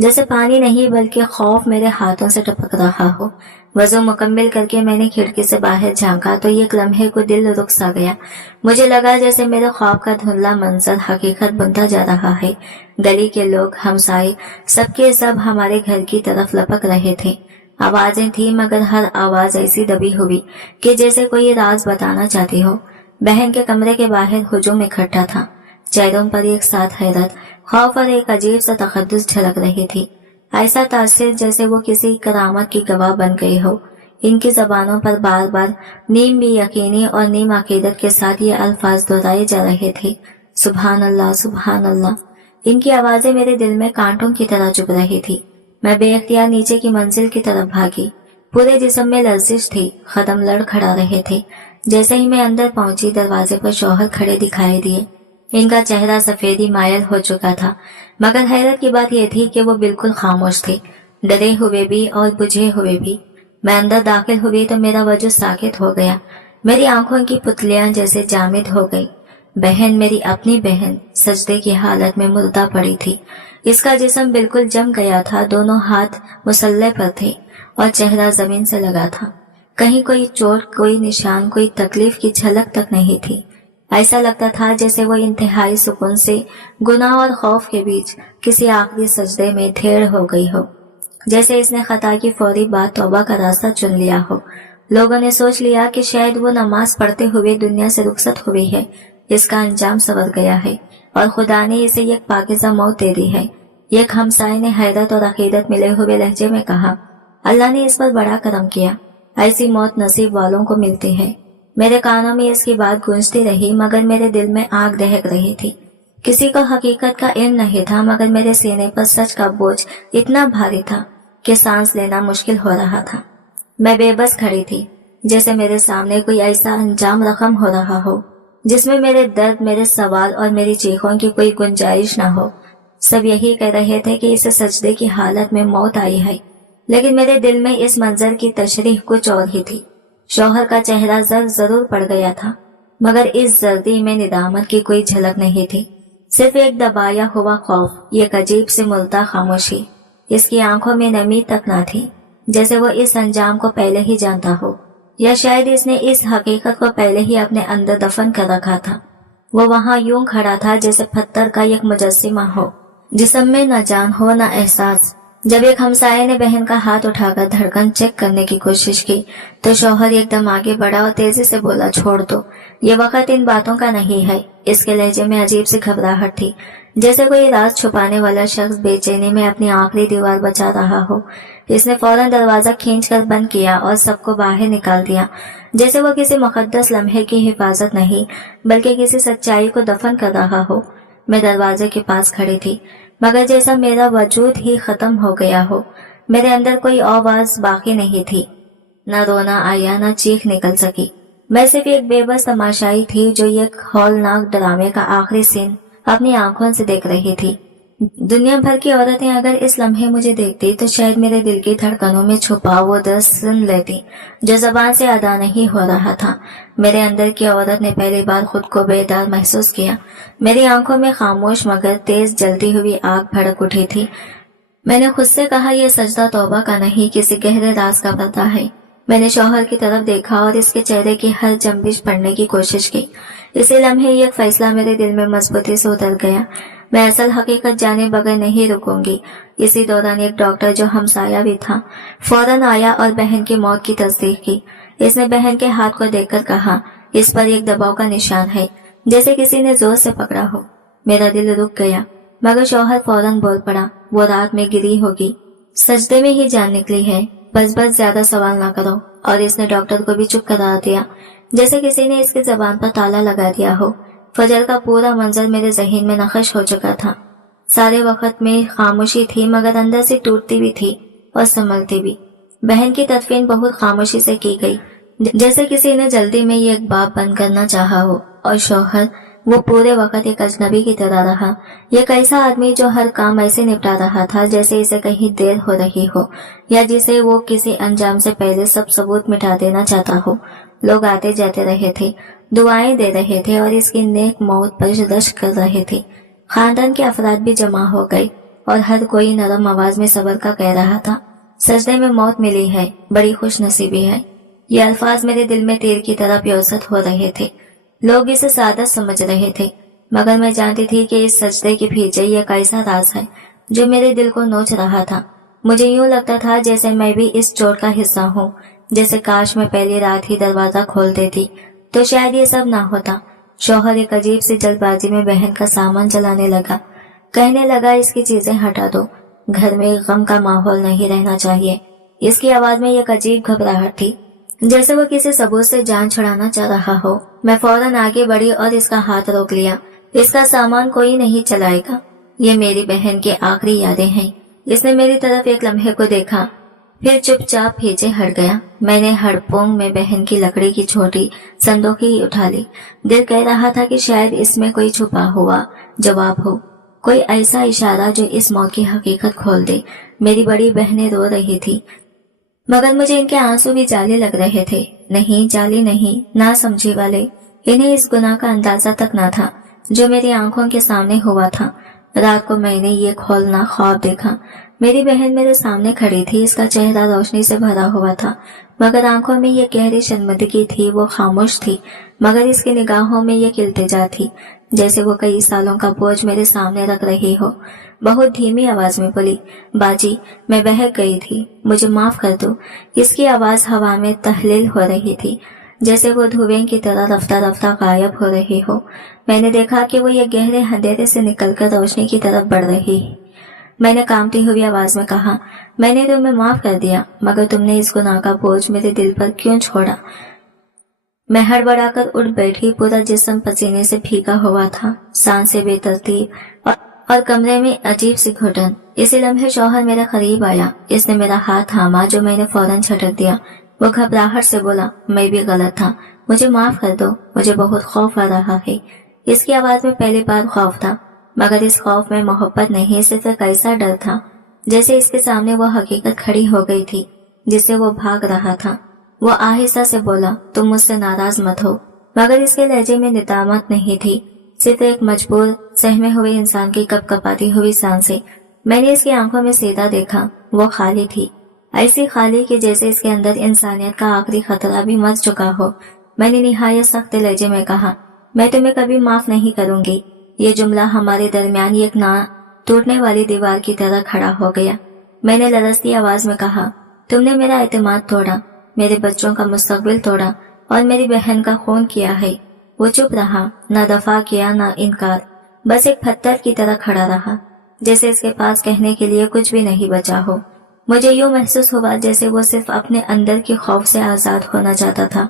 जैसे पानी नहीं बल्कि खौफ मेरे हाथों से टपक रहा हो। वजू मुकम्मल करके मैंने खिड़की से बाहर झांका तो एक लम्हे को दिल रुक सा गया। मुझे लगा जैसे मेरे ख्वाब का धुंधला मंजर हकीकत बनता जा रहा है। गली के लोग, हमसाए, सबके सब हमारे घर की तरफ लपक रहे थे। आवाजें थी मगर हर आवाज ऐसी दबी हुई कि जैसे कोई राज बताना चाहती हो। बहन के कमरे के बाहर हुजूम इकट्ठा था। चेहरों पर एक साथ हैरत, खौफ और एक अजीब सा तकद्दुस झलक रही थी। ऐसा तासिर जैसे वो किसी करामत की गवाह बन गई हो। इनकी जबानों पर बार बार नीम भी यकीनी और नीम अकीदत के साथ ये अल्फाज दोहराए जा रहे थे, सुभान अल्लाह सुभान अल्लाह। इनकी आवाजें मेरे दिल में कांटों की तरह चुभ रही थी। मैं बेअख्तियार नीचे की मंजिल की तरफ भागी। पूरे जिस्म में लर्जिश थी, कदम लड़खड़ा रहे थे। जैसे ही मैं अंदर पहुंची, दरवाजे पर शौहर खड़े दिखाई दिए। इनका चेहरा सफेदी मायल हो चुका था, मगर हैरत की बात यह थी कि वो बिल्कुल खामोश थे, डरे हुए भी और बुझे हुए भी। मैं अंदर दाखिल हुई तो मेरा वजूद साकित हो गया। मेरी आंखों की पुतलियां जैसे जामिद हो गई। बहन, मेरी अपनी बहन, सजदे की हालत में मुर्दा पड़ी थी। इसका जिस्म बिल्कुल जम गया था, दोनों हाथ मुसल्ले पर थे और चेहरा जमीन से लगा था। कहीं कोई चोट, कोई निशान, कोई तकलीफ की झलक तक नहीं थी। ऐसा लगता था जैसे वो इंतहाई सुकून से गुनाह और खौफ के बीच किसी आखिरी सजदे में ढेर हो गई हो। जैसे इसने खता की फौरी बाद तौबा का रास्ता चुन लिया हो। लोगों ने सोच लिया कि शायद वो नमाज पढ़ते हुए दुनिया से रुखसत हुई है, इसका अंजाम संवर गया है और खुदा ने इसे एक पाकीज़ा मौत दे दी है। एक हमसाये ने हैरत और अकीदत मिले हुए लहजे में कहा, अल्लाह ने इस पर बड़ा करम किया, ऐसी मौत नसीब वालों को मिलती है। मेरे कानों में इसकी बात गूंजती रही, मगर मेरे दिल में आग दहक रही थी। किसी को हकीकत का इल्म नहीं था, मगर मेरे सीने पर सच का बोझ इतना भारी था कि सांस लेना मुश्किल हो रहा था। मैं बेबस खड़ी थी, जैसे मेरे सामने कोई ऐसा अंजाम रकम हो रहा हो जिसमें मेरे दर्द, मेरे सवाल और मेरी चीखों की कोई गुंजाइश न हो। सब यही कह रहे थे कि इसे सजदे की हालत में मौत आई है, लेकिन मेरे दिल में इस मंजर की तशरीह कुछ और ही थी। शौहर का चेहरा जर्द जरूर पड़ गया था, मगर इस जर्दी में निदामत की कोई झलक नहीं थी, सिर्फ एक दबाया हुआ खौफ, एक अजीब सी मुल्ता खामोशी। इसकी आंखों में नमी तक न थी, जैसे वो इस अंजाम को पहले ही जानता हो, या शायद इसने इस हकीकत को पहले ही अपने अंदर दफन कर रखा था। वो वहां यूं खड़ा था जैसे पत्थर का एक मुजस्सिमा हो, जिस्म में न जान हो न एहसास। जब एक हमसाये ने बहन का हाथ उठाकर धड़कन चेक करने की कोशिश की तो शौहर एकदम आगे बढ़ा और तेजी से बोला, छोड़ दो, ये वक्त इन बातों का नहीं है। इसके लहजे में अजीब सी घबराहट थी, जैसे कोई राज छुपाने वाला शख्स बेचैनी में अपनी आखिरी दीवार बचा रहा हो। इसने फौरन दरवाजा खींचकर बंद किया और सबको बाहर निकाल दिया, जैसे वो किसी मुकद्दस लम्हे की हिफाजत नहीं बल्कि किसी सच्चाई को दफन कर रहा हो। मैं दरवाजे के पास खड़ी थी, मगर जैसा मेरा वजूद ही खत्म हो गया हो। मेरे अंदर कोई आवाज बाकी नहीं थी, न रोना आया न चीख निकल सकी। मैं सिर्फ एक बेबस तमाशाई थी जो एक हौलनाक ड्रामे का आखिरी सीन अपनी आंखों से देख रही थी। दुनिया भर की औरतें अगर इस लम्हे मुझे देखती तो शायद मेरे दिल की धड़कनों में छुपा वो दर्द सुन लेती जो जबान से अदा नहीं हो रहा था। मेरे अंदर की औरत ने पहली बार खुद को बेदार महसूस किया। मेरी आंखों में खामोश मगर तेज जलती हुई आग भड़क उठी थी। मैंने खुद से कहा, यह सजदा तौबा का नहीं, किसी गहरे राज का पर्दा है। मैंने शौहर की तरफ देखा और इसके चेहरे की हर जंबिश पढ़ने की कोशिश की। इसी लम्हे एक फैसला मेरे दिल में मजबूती से उतर गया, मैं असल हकीकत जाने बगैर नहीं रुकूंगी। इसी दौरान एक डॉक्टर जो हमसाया भी था फौरन आया और बहन की मौत की तस्दीक की। इसने बहन के हाथ को देखकर कहा, इस पर एक दबाव का निशान है, जैसे किसी ने जोर से पकड़ा हो। मेरा दिल रुक गया, मगर शौहर फौरन बोल पड़ा, वो रात में गिरी होगी, सजदे में ही जान निकली है, बस ज्यादा सवाल ना करो। और इसने डॉक्टर को भी चुप करा दिया, जैसे किसी ने इसकी जबान पर ताला लगा दिया हो। फजर का पूरा मंजर मेरे जहन में नक्श हो चुका था। सारे वक्त में खामोशी थी, मगर अंदर से टूटती भी थी और संभलती भी। बहन की तदफीन बहुत खामोशी से की गई, जैसे किसी ने जल्दी में ये एक बाप बंद करना चाहा हो। और शौहर वो पूरे वक्त एक अजनबी की तरह रहा, एक ऐसा आदमी जो हर काम ऐसे निपटा रहा था जैसे इसे कहीं देर हो रही हो, या जिसे वो किसी अंजाम से पहले सब सबूत मिटा देना चाहता हो। लोग आते जाते रहे थे, दुआएं दे रहे थे और इसकी नेक मौत पर रश्क कर रहे थे। खानदान के अफराद भी जमा हो गए और हर कोई नरम आवाज में सबर का कह रहा था, सजदे में मौत मिली है, बड़ी खुश नसीबी है। ये अल्फाज मेरे दिल में तीर की तरह प्योसत हो रहे थे। लोग इसे सादा समझ रहे थे, मगर मैं जानती थी कि इस सजदे के पीछे एक ऐसा राज है जो मेरे दिल को नोच रहा था। मुझे यूं लगता था जैसे मैं भी इस चोट का हिस्सा हूँ, जैसे काश मैं पहली रात ही दरवाजा खोल देती तो शायद ये सब ना होता। शौहर एक अजीब सी जल्दबाजी में बहन का सामान जलाने लगा। कहने लगा, इसकी चीजें हटा दो, घर में गम का माहौल नहीं रहना चाहिए। इसकी आवाज में एक अजीब घबराहट थी, जैसे वो किसी सबूत से जान छुड़ाना चाह रहा हो। मैं फौरन आगे बढ़ी और इसका हाथ रोक लिया। इसका सामान कोई नहीं चलाएगा, ये मेरी बहन की आखिरी यादें हैं। इसने मेरी तरफ एक लम्हे को देखा, फिर चुपचाप पीछे हट गया। मैंने हड़पोंग में बहन की लकड़ी की छोटी संदूकी उठा ली। दिल कह रहा था कि शायद इसमें कोई छुपा हुआ जवाब हो, कोई ऐसा इशारा जो इस मौत की हकीकत खोल दे। मेरी बड़ी बहनें रो रही थी, मगर मुझे इनके आंसू भी जाली लग रहे थे। नहीं, जाली नहीं, ना समझी वाले। इन्हें इस गुनाह का अंदाजा तक न था जो मेरी आंखों के सामने हुआ था। रात को मैंने ये खोलना ख्वाब देखा। मेरी बहन मेरे सामने खड़ी थी। इसका चेहरा रोशनी से भरा हुआ था, मगर आंखों में ये गहरी शर्मिंदगी थी। वो खामोश थी, मगर इसकी निगाहों में ये इल्तिजा थी, जैसे वो कई सालों का बोझ मेरे सामने रख रही हो। बहुत धीमी आवाज में बोली, बाजी, मैं बहक गई थी, मुझे माफ कर दो। इसकी आवाज हवा में तहलील हो रही थी, जैसे वो धुएं की तरह रफ्ता रफ्ता गायब हो रही हो। मैंने देखा कि वो ये गहरे अंधेरे से निकलकर रोशनी की तरफ बढ़ रही है। मैंने कांपती हुई आवाज में कहा, मैंने तुम्हें माफ कर दिया, मगर तुमने इस गुनाह का बोझ मेरे दिल पर क्यों छोड़ा? मैं हड़बड़ाकर उठ बैठी। पूरा जिस्म पसीने से भीगा हुआ था, सांसें बेतरतीब और कमरे में अजीब सी घुटन। इसी लम्हे शौहर मेरे करीब आया। इसने मेरा हाथ थामा, जो मैंने फौरन झटक दिया। वो घबराहट से बोला, मैं भी गलत था, मुझे माफ कर दो, मुझे बहुत खौफ आ रहा है। इसकी आवाज में पहली बार खौफ था, मगर इस खौफ में मोहब्बत नहीं, सिर्फ एक ऐसा डर था, जैसे इसके सामने वो हकीकत खड़ी हो गई थी जिससे वो भाग रहा था। वो आहिस्ता से बोला, तुम मुझसे नाराज मत हो, मगर इसके लहजे में निदामत नहीं थी, सिर्फ एक मजबूर सहमे हुए इंसान की कपकपाती हुई सांसें। मैंने इसकी आंखों में सीधा देखा, वो खाली थी, ऐसी खाली कि जैसे इसके अंदर इंसानियत का आखिरी खतरा भी मर चुका हो। मैंने निहायत सख्त लहजे में कहा, मैं तुम्हें कभी माफ नहीं करूंगी। ये जुमला हमारे दरमियान एक ना टूटने वाली दीवार की तरह खड़ा हो गया। मैंने लरजती आवाज में कहा, तुमने मेरा एतमाद तोड़ा, मेरे बच्चों का मुस्तकबिल तोड़ा और मेरी बहन का खून किया है। वो चुप रहा, न दफा किया न इनकार, बस एक पत्थर की तरह खड़ा रहा, जैसे इसके पास कहने के लिए कुछ भी नहीं बचा हो। मुझे यूं महसूस हुआ जैसे वो सिर्फ अपने अंदर के खौफ से आजाद होना चाहता था,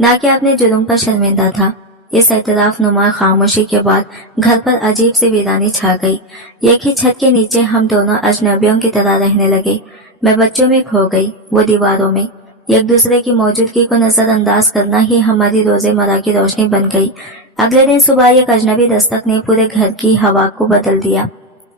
न कि अपने जुर्म पर शर्मिंदा था। इस एतराफ नुमा खामोशी के बाद घर पर अजीब सी वीरानी छा गई। एक ही छत के नीचे हम दोनों अजनबियों की तरह रहने लगे। मैं बच्चों में खो गई, वो दीवारों में। एक दूसरे की मौजूदगी को नजरअंदाज करना ही हमारी रोजेमर्रा की रोशनी बन गई। अगले दिन सुबह एक अजनबी दस्तक ने पूरे घर की हवा को बदल दिया।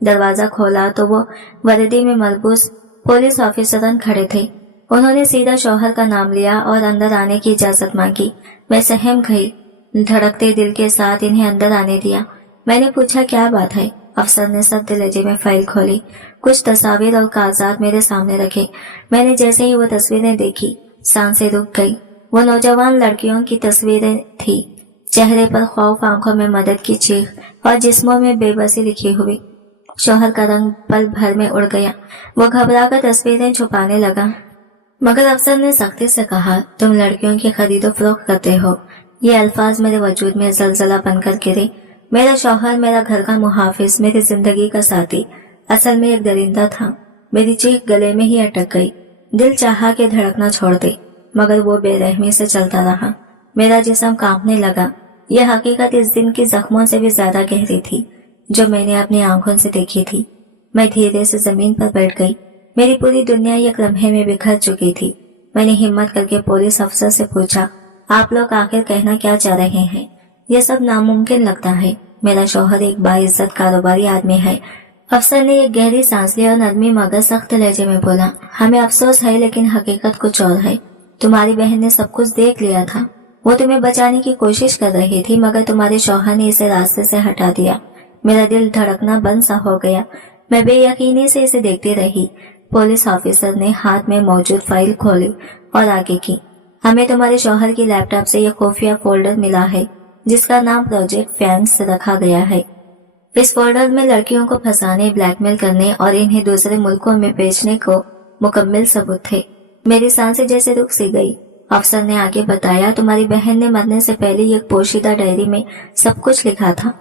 दरवाजा खोला तो वो वर्दी में मलबूस पुलिस ऑफिसरन खड़े थे। उन्होंने सीधा शौहर का नाम लिया और अंदर आने की इजाजत मांगी। मैं सहम गई, धड़कते दिल के साथ इन्हें अंदर आने दिया। मैंने पूछा, क्या बात है? अफसर ने सख्त लहजे में फाइल खोली, कुछ तस्वीर और कागजात मेरे सामने रखे। मैंने जैसे ही वो तस्वीरें देखी, सांसें रुक गई। वो नौजवान लड़कियों की तस्वीरें थी, चेहरे पर खौफ, आंखों में मदद की चीख और जिस्मों में बेबसी लिखी हुई। शौहर का रंग पल भर में उड़ गया। वो घबराकर तस्वीरें छुपाने लगा, मगर अफसर ने सख्ती से कहा, तुम लड़कियों की खरीदो फरोख्त करते हो। ये अल्फाज मेरे वजूद में जलजला बनकर गिरे। मेरा शौहर, मेरा घर का मुहाफिज, मेरी जिंदगी का साथी, असल में एक दरिंदा था। मेरी चीख गले में ही अटक गई। दिल चाहा कि धड़कना छोड़ दे, मगर वो बेरहमी से चलता रहा। मेरा जिस्म कांपने लगा। यह हकीकत इस दिन की जख्मों से भी ज्यादा गहरी थी जो मैंने अपनी आंखों से देखी थी। मैं धीरे से जमीन पर बैठ गई। मेरी पूरी दुनिया एक लम्हे में बिखर चुकी थी। मैंने हिम्मत करके पुलिस अफसर से पूछा, आप लोग आखिर कहना क्या चाह रहे हैं? यह सब नामुमकिन लगता है। मेरा शौहर एक बाइज्जत कारोबारी आदमी है। अफसर ने एक गहरी सांस ली और नरमी मगर सख्त लहजे में बोला, हमें अफसोस है, लेकिन हकीकत कुछ और है। तुम्हारी बहन ने सब कुछ देख लिया था। वो तुम्हें बचाने की कोशिश कर रही थी, मगर तुम्हारे शौहर ने इसे रास्ते से हटा दिया। मेरा दिल धड़कना बंद सा हो गया। मैं बेयकीनी से इसे देखती रही। पुलिस ऑफिसर ने हाथ में मौजूद फाइल खोली और आगे की, हमें तुम्हारे शौहर की लैपटॉप से यह खुफिया फोल्डर मिला है जिसका नाम प्रोजेक्ट फैंक्स रखा गया है। इस फोल्डर में लड़कियों को फंसाने, ब्लैकमेल करने और इन्हें दूसरे मुल्कों में बेचने को मुकम्मल सबूत थे। मेरी सांसें जैसे रुक सी गई अफसर ने आगे बताया, तुम्हारी बहन ने मरने से पहले एक पोशीदा डायरी में सब कुछ लिखा था।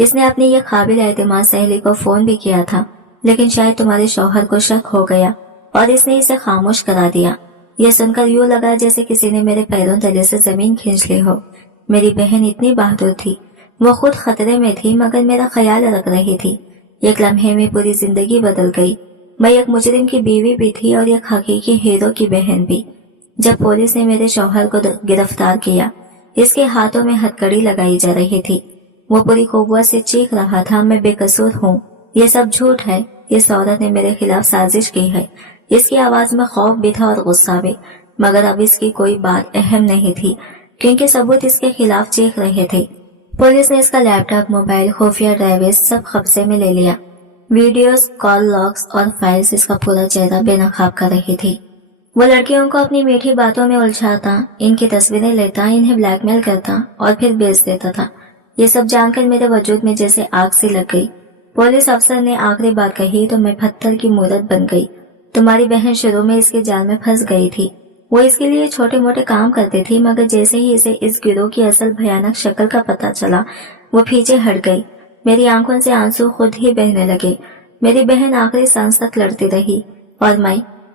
इसने अपनी ये काबिल एतमाद सहेली को फोन भी किया था, लेकिन शायद तुम्हारे शौहर को शक हो गया और इसने इसे खामोश करा दिया। यह सुनकर यूं लगा जैसे किसी ने मेरे पैरों तले से जमीन खींच ली हो। मेरी बहन इतनी बहादुर थी, वो खुद खतरे में थी मगर मेरा ख्याल रख रही थी। एक लम्हे में पूरी जिंदगी बदल गई। मैं एक मुजरिम की बीवी भी थी और एक हकीकी हीरो की बहन भी। जब पुलिस ने मेरे शौहर को गिरफ्तार किया, इसके हाथों में हथकड़ी लगाई जा रही थी। वो पूरी कुव्वत से चीख रहा था, मैं बेकसूर हूँ, ये सब झूठ है, इस औरत ने मेरे खिलाफ साजिश की है। इसकी आवाज में खौफ भी था और गुस्सा भी, मगर अब इसकी कोई बात अहम नहीं थी क्योंकि सबूत इसके खिलाफ चीख रहे थे। पुलिस ने इसका लैपटॉप, मोबाइल, खुफिया ड्राइवें सब कब्जे में ले लिया। वीडियोस, कॉल लॉग्स और फाइल्स इसका पूरा चेहरा बेनकाब कर रही थी। वो लड़कियों को अपनी मीठी बातों में उलझाता, इनकी तस्वीरें लेता, इन्हें ब्लैकमेल करता और फिर बेच देता था। ये सब जानकर मेरे वजूद में जैसे आग सी लग गई। पुलिस अफसर ने आखिरी बात कही तो मैं पत्थर की मूरत बन गई। तुम्हारी बहन शुरू में इसके जाल में फंस गई थी। वो इसके लिए छोटे मोटे काम करती थी, मगर जैसे ही इसे इस गिरोह की असल भयानक शक्ल का पता चला, वो पीछे हट गई। मेरी आंखों से आंसू खुद ही बहने लगे। मेरी बहन आखिरी सांस तक लड़ती रही और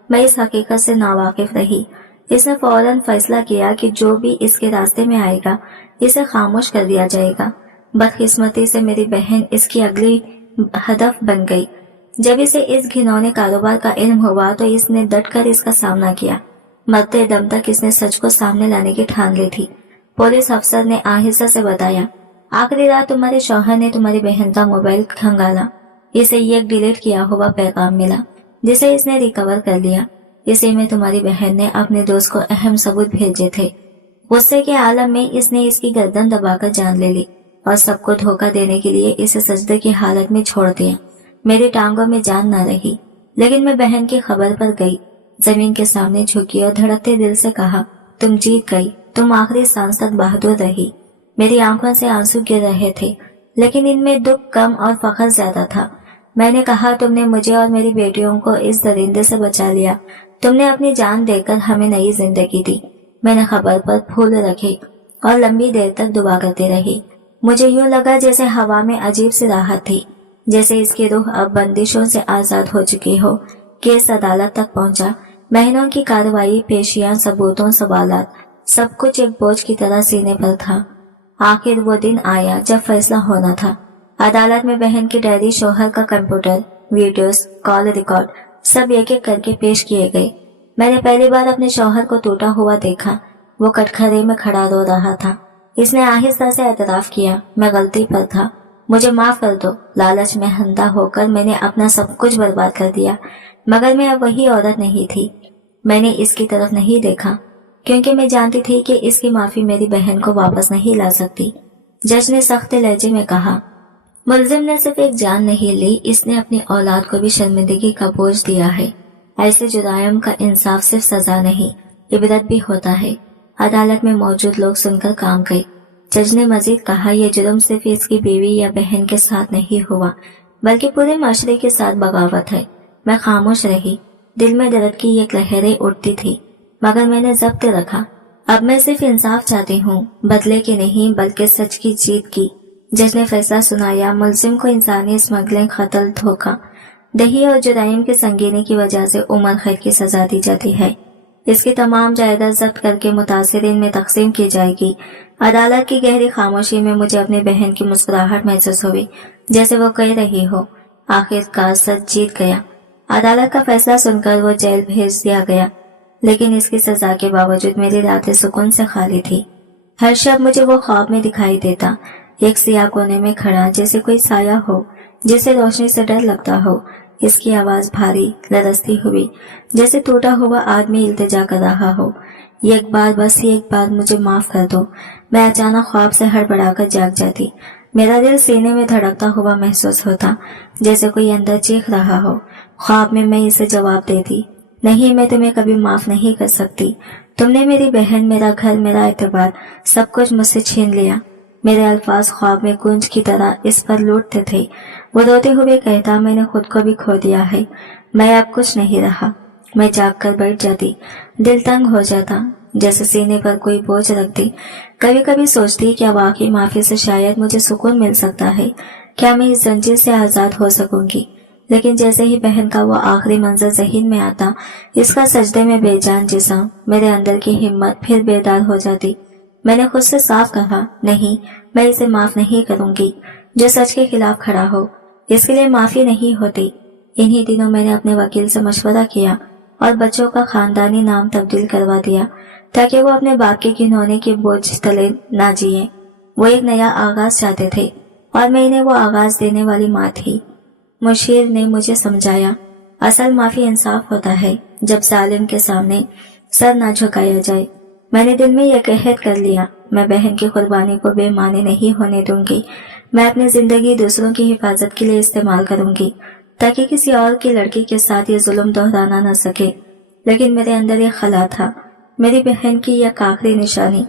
मैं इस हकीकत से नावाकिफ रही। इसने फौरन फैसला किया कि जो भी इसके रास्ते में आएगा इसे खामोश कर दिया जाएगा। बदकिस्मती से मेरी बहन इसकी अगली हदफ बन गई। जब इसे इस घिनौने कारोबार का इल्म हुआ तो इसने डटकर इसका सामना किया। मरते दम तक इसने सच को सामने लाने की ठान ली थी। पुलिस अफसर ने आहिस्ता से बताया, आखिरी रात तुम्हारे शौहर ने तुम्हारी बहन का मोबाइल खंगाला। इसे एक डिलीट किया हुआ पैगाम मिला जिसे इसने रिकवर कर लिया। इसी में तुम्हारी बहन ने अपने दोस्त को अहम सबूत भेजे थे। गुस्से के आलम में इसने इसकी गर्दन दबाकर जान ले ली और सबको धोखा देने के लिए इसे सजदे की हालत में छोड़ दिया। मेरी टांगों में जान न रही, लेकिन मैं बहन की खबर पर गई। जमीन के सामने झुकी और धड़कते दिल से कहा, तुम जीत गई, तुम आखिरी सांस तक बहादुर रही। मेरी आंखों से आंसू गिर रहे थे, लेकिन इनमें दुख कम और फख्र ज्यादा था। मैंने कहा, तुमने मुझे और मेरी बेटियों को इस दरिंदे से बचा लिया। तुमने अपनी जान देकर हमें नई जिंदगी दी। मैंने खबर पर फूल रखे और लंबी देर तक दुआ करती रही। मुझे यूं लगा जैसे हवा में अजीब सी राहत थी, जैसे इसकी रूह अब बंदिशों से आजाद हो चुकी हो। केस अदालत तक पहुंचा। महीनों की कार्रवाई, पेशियां, सबूतों, सवालात, सब कुछ एक बोझ की तरह सीने पर था। आखिर वो दिन आया जब फैसला होना था। अदालत में बहन की डायरी, शौहर का कंप्यूटर, वीडियोस, कॉल रिकॉर्ड सब एक एक करके पेश किए गए। मैंने पहली बार अपने शौहर को टूटा हुआ देखा। वो कटघरे में खड़ा रो रहा था। इसने आहिस्ता से एतराफ किया, मैं गलती पर था, मुझे माफ कर दो। लालच में अंधा होकर मैंने अपना सब कुछ बर्बाद कर दिया, मगर मैं अब वही औरत नहीं थी। मैंने इसकी तरफ नहीं देखा क्योंकि मैं जानती थी कि इसकी माफी मेरी बहन को वापस नहीं ला सकती। जज ने सख्त लहजे में कहा, मुलजिम ने सिर्फ एक जान नहीं ली, इसने अपनी औलाद को भी शर्मिंदगी का बोझ दिया है। ऐसे जुरायम का इंसाफ सिर्फ सजा नहीं, इबरत भी होता है। अदालत में मौजूद लोग सुनकर काम गए। जज ने मजीद कहा, यह जुर्म सिर्फ इसकी बीवी या बहन के साथ नहीं हुआ, बल्कि पूरे माशरे के साथ बगावत है। मैं खामोश रही। दिल में दर्द की एक लहरें उठती थी, मगर मैंने जब्त रखा। अब मैं सिर्फ इंसाफ चाहती हूँ, बदले की नहीं बल्कि सच की जीत की। जज ने फैसला सुनाया, मुलजिम को इंसानी स्मगलिंग, कत्ल, धोखा, दही और जुराइम की संगीनी की वजह से उम्र कैद की सजा दी जाती है। इसकी तमाम जायदाद जब्त करके मुतासिरीन में तकसीम की जाएगी। अदालत की गहरी खामोशी में मुझे अपनी बहन की मुस्कुराहट महसूस हुई, जैसे वो कह रही हो, आखिरकार सच जीत गया। अदालत का फैसला सुनकर वो जेल भेज दिया गया, लेकिन इसकी सजा के बावजूद मेरी रातें सुकून से खाली थी। हर शब मुझे वो ख्वाब में दिखाई देता, एक सियाह कोने में खड़ा, जैसे कोई साया हो जिसे रोशनी से डर लगता हो। इसकी आवाज भारी, लरसती हुई, जैसे टूटा हुआ आदमी इल्तिजा कर रहा हो, एक बार, बस एक बार मुझे माफ कर दो। मैं अचानक ख्वाब से हड़बड़ाकर जाग जाती। मेरा दिल सीने में धड़कता हुआ महसूस होता, जैसे कोई अंदर चीख रहा हो। ख्वाब में मैं इसे जवाब देती, नहीं, मैं तुम्हें कभी माफ नहीं कर सकती। तुमने मेरी बहन, मेरा घर, मेरा एतबार, सब कुछ मुझसे छीन लिया। मेरे अल्फाज ख्वाब में गूंज की तरह इस पर लौटते थे। वो रोते हुए कहता, मैंने खुद को भी खो दिया है, मैं अब कुछ नहीं रहा। मैं जाग कर बैठ जाती, दिल तंग हो जाता। जैसे सीने पर कोई बोझ रख दी। कभी कभी सोचती क्या वाकई माफी से शायद मुझे सुकून मिल सकता है, क्या मैं इस जंजीर से आजाद हो सकूंगी। लेकिन जैसे ही बहन का वो आखिरी मंजर ज़हन में आता, इसका सजदे में बेजान जिस्म, मेरे अंदर की हिम्मत फिर बेदार हो जाती। मैंने खुद से साफ कहा, नहीं, मैं इसे माफ नहीं करूंगी। जो सच के खिलाफ खड़ा हो, इसके लिए माफी नहीं होती। इन्हीं दिनों मैंने अपने वकील से मशवरा किया और बच्चों का खानदानी नाम तब्दील करवा दिया, ताकि वो अपने बाप के घिनौने के बोझ तले ना जिए। वो एक नया आगाज चाहते थे और मैं इन्हें वो आगाज देने वाली माँ थी। मुशीर ने मुझे समझाया, असल माफी इंसाफ होता है जब जालिम के सामने सर ना झुकाया जाए। मैंने दिल में यह कहत कर लिया, मैं बहन की कुर्बानी को बेमाने नहीं होने दूंगी। मैं अपनी जिंदगी दूसरों की हिफाजत के लिए इस्तेमाल करूंगी, ताकि किसी और की लड़की के साथ ये जुल्म दोहराना न सके। लेकिन मेरे अंदर एक खला था, मेरी बहन की यह आखिरी निशानी,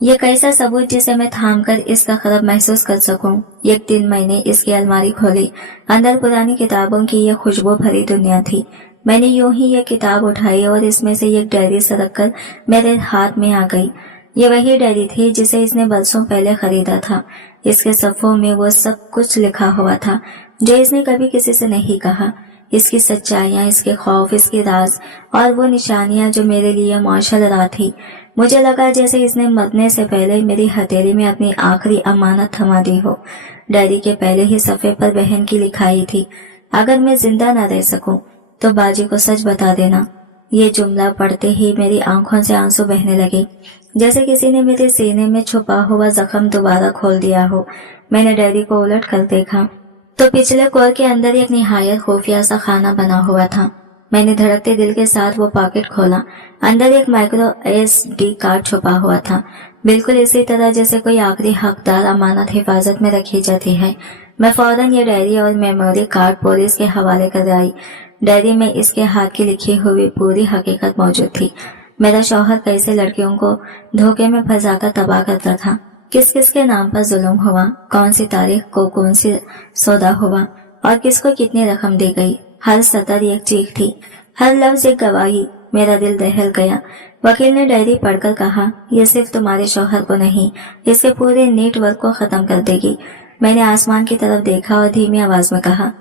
ये कैसा सबूत जिसे मैं थाम कर इसका खरब महसूस कर सकूं। एक दिन मैंने इसकी अलमारी खोली, अंदर पुरानी किताबों की यह खुशबू भरी दुनिया थी। मैंने यूं ही यह किताब उठाई और इसमें से एक डायरी सरक कर मेरे हाथ में आ गई। ये वही डायरी थी जिसे इसने बरसों पहले खरीदा था। इसके सफ़ों में वो सब कुछ लिखा हुआ था जो इसने कभी किसी से नहीं कहा। इसकी सच्चाइयाँ, इसके खौफ, इसके राज और वो निशानियाँ जो मेरे लिए माशअल्लाह थी। मुझे लगा जैसे इसने मरने से पहले मेरी हथेली में अपनी आखिरी अमानत थमा दी हो। डायरी के पहले ही सफ़े पर बहन की लिखाई थी, अगर मैं जिंदा न रह सकूं तो बाजी को सच बता देना। ये जुमला पढ़ते ही मेरी आंखों से आंसू बहने लगे, जैसे किसी ने मेरे सीने में छुपा हुआ जख्म दोबारा खोल दिया हो। मैंने डायरी को उलट कर देखा तो पिछले कोर के अंदर एक निहायत खुफिया सा खाना बना हुआ था। मैंने धड़कते दिल के साथ वो पॉकेट खोला। अंदर एक माइक्रो SD कार्ड छुपा हुआ था, बिल्कुल इसी तरह जैसे कोई आखिरी हकदार अमानत हिफाजत में रखी जाती है। मैं फौरन ये डायरी और मेमोरी कार्ड पुलिस के हवाले कर आई। डायरी में इसके हाथ की लिखी हुई पूरी हकीकत मौजूद थी। मेरा शौहर कैसे लड़कियों को धोखे में फंसाकर तबाह करता था, किस किस के नाम पर जुल्म हुआ, कौन सी तारीख को कौन सी सौदा हुआ और किसको कितनी रकम दी गई। हर सतर एक चीख थी, हर लफ्ज एक गवाही। मेरा दिल दहल गया। वकील ने डायरी पढ़कर कहा, यह सिर्फ तुम्हारे शौहर को नहीं, इसके पूरे नेटवर्क को खत्म कर देगी। मैंने आसमान की तरफ देखा और धीमी आवाज में कहा,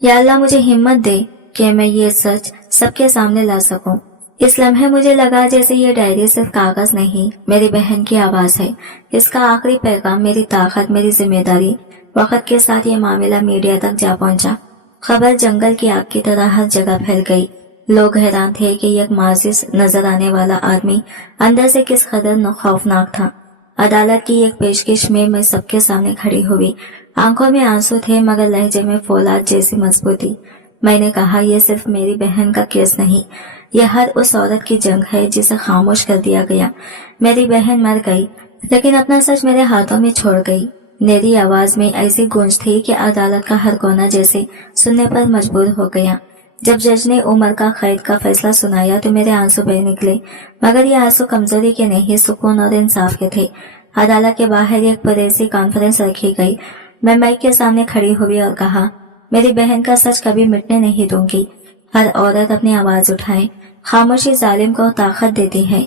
या अल्लाह मुझे हिम्मत दे कि मैं ये सच सबके सामने ला सकूं। इस लम्हे मुझे लगा जैसे ये डायरी सिर्फ कागज नहीं, मेरी बहन की आवाज है। इसका आखिरी पैगाम, मेरी ताकत, मेरी जिम्मेदारी। वक्त के साथ ये मामला मीडिया तक जा पहुंचा। खबर जंगल की आग की तरह हर जगह फैल गई। लोग हैरान थे कि एक माजिज नजर आने वाला आदमी अंदर से किस कदर खौफनाक था। अदालत की एक पेशकश में मैं सबके सामने खड़ी हुई। आंखों में आंसू थे मगर लहजे में फौलाद जैसी मजबूती। मैंने कहा, यह सिर्फ मेरी बहन का केस नहीं, यह हर उस औरत की जंग है जिसे खामोश कर दिया गया। मेरी बहन मर गई लेकिन अपना सच मेरे हाथों में छोड़ गई। मेरी आवाज में ऐसी गूंज थी कि अदालत का हर कोना जैसे सुनने पर मजबूर हो गया। जब जज ने उम्र का कैद का फैसला सुनाया तो मेरे आंसू बह निकले, मगर ये आंसू कमजोरी के नहीं, सुकून और इंसाफ के थे। अदालत के बाहर एक प्रेसी कॉन्फ्रेंस रखी गई। मैं माइक के सामने खड़ी हुई और कहा, मेरी बहन का सच कभी मिटने नहीं दूंगी। हर औरत अपनी आवाज उठाए, खामोशी जालिम को ताकत देती है।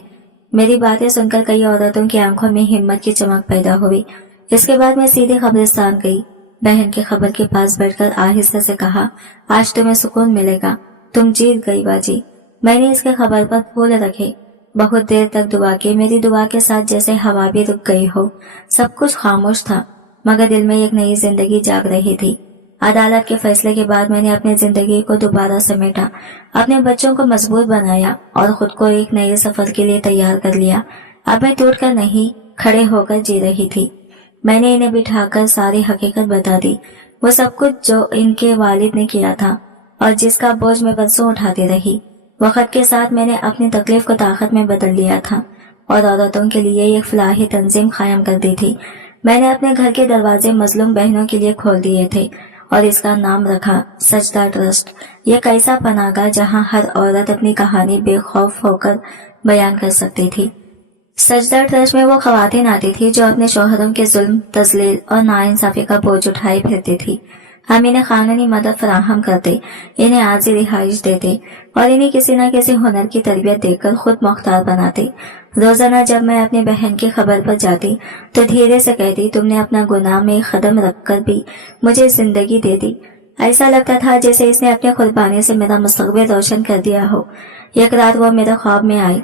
मेरी बातें सुनकर कई औरतों की आंखों में हिम्मत की चमक पैदा हुई। इसके बाद मैं सीधे कब्रिस्तान गई। बहन के खबर के पास बैठकर आहिस्ते से कहा, आज तुम्हें सुकून मिलेगा, तुम जीत गई बाजी। मैंने इसके खबर पर फूल रखे, बहुत देर तक दुआ की। मेरी दुआ के साथ जैसे हवा भी रुक गई हो। सब कुछ खामोश था मगर दिल में एक नई जिंदगी जाग रही थी। अदालत के फैसले के बाद मैंने अपनी जिंदगी को दोबारा समेटा, अपने बच्चों को मजबूत बनाया और खुद को एक नए सफर के लिए तैयार कर लिया। अब मैं टूटकर नहीं, खड़े होकर जी रही थी। मैंने इन्हें बिठाकर सारी हकीकत बता दी, वो सब कुछ जो इनके वालिद ने किया था और जिसका बोझ मैं बरसों उठाती रही। वक्त के साथ मैंने अपनी तकलीफ को ताकत में बदल लिया था और औरतों के लिए एक फलाही तंजीम कायम कर दी थी। मैंने अपने घर के दरवाजे मजलूम बहनों के लिए खोल दिए थे और इसका नाम रखा सजदा ट्रस्ट। यह कैसा पनागा जहां हर औरत अपनी कहानी बेखौफ होकर बयान कर सकती थी। सजदा ट्रस्ट में वो खवातीन आती थी जो अपने शौहरों के जुल्म, तजलील और नाइंसाफी का बोझ उठाए फिरती थी। हम इन्हें कानूनी मदद फराहम करते, इन्हें आर्जी रिहाइश देते और इन्हें किसी न किसी हुनर की तरबियत देकर खुद मुख्तार बनाते। रोजाना जब मैं अपनी बहन की खबर पर जाती तो धीरे से कहती, तुमने अपना गुनाह में कदम रखकर भी मुझे जिंदगी दे दी। ऐसा लगता था जैसे इसने अपनी कुर्बानी से मेरा मुस्तकबिल रोशन कर दिया हो। एक रात वो मेरे ख्वाब में आई।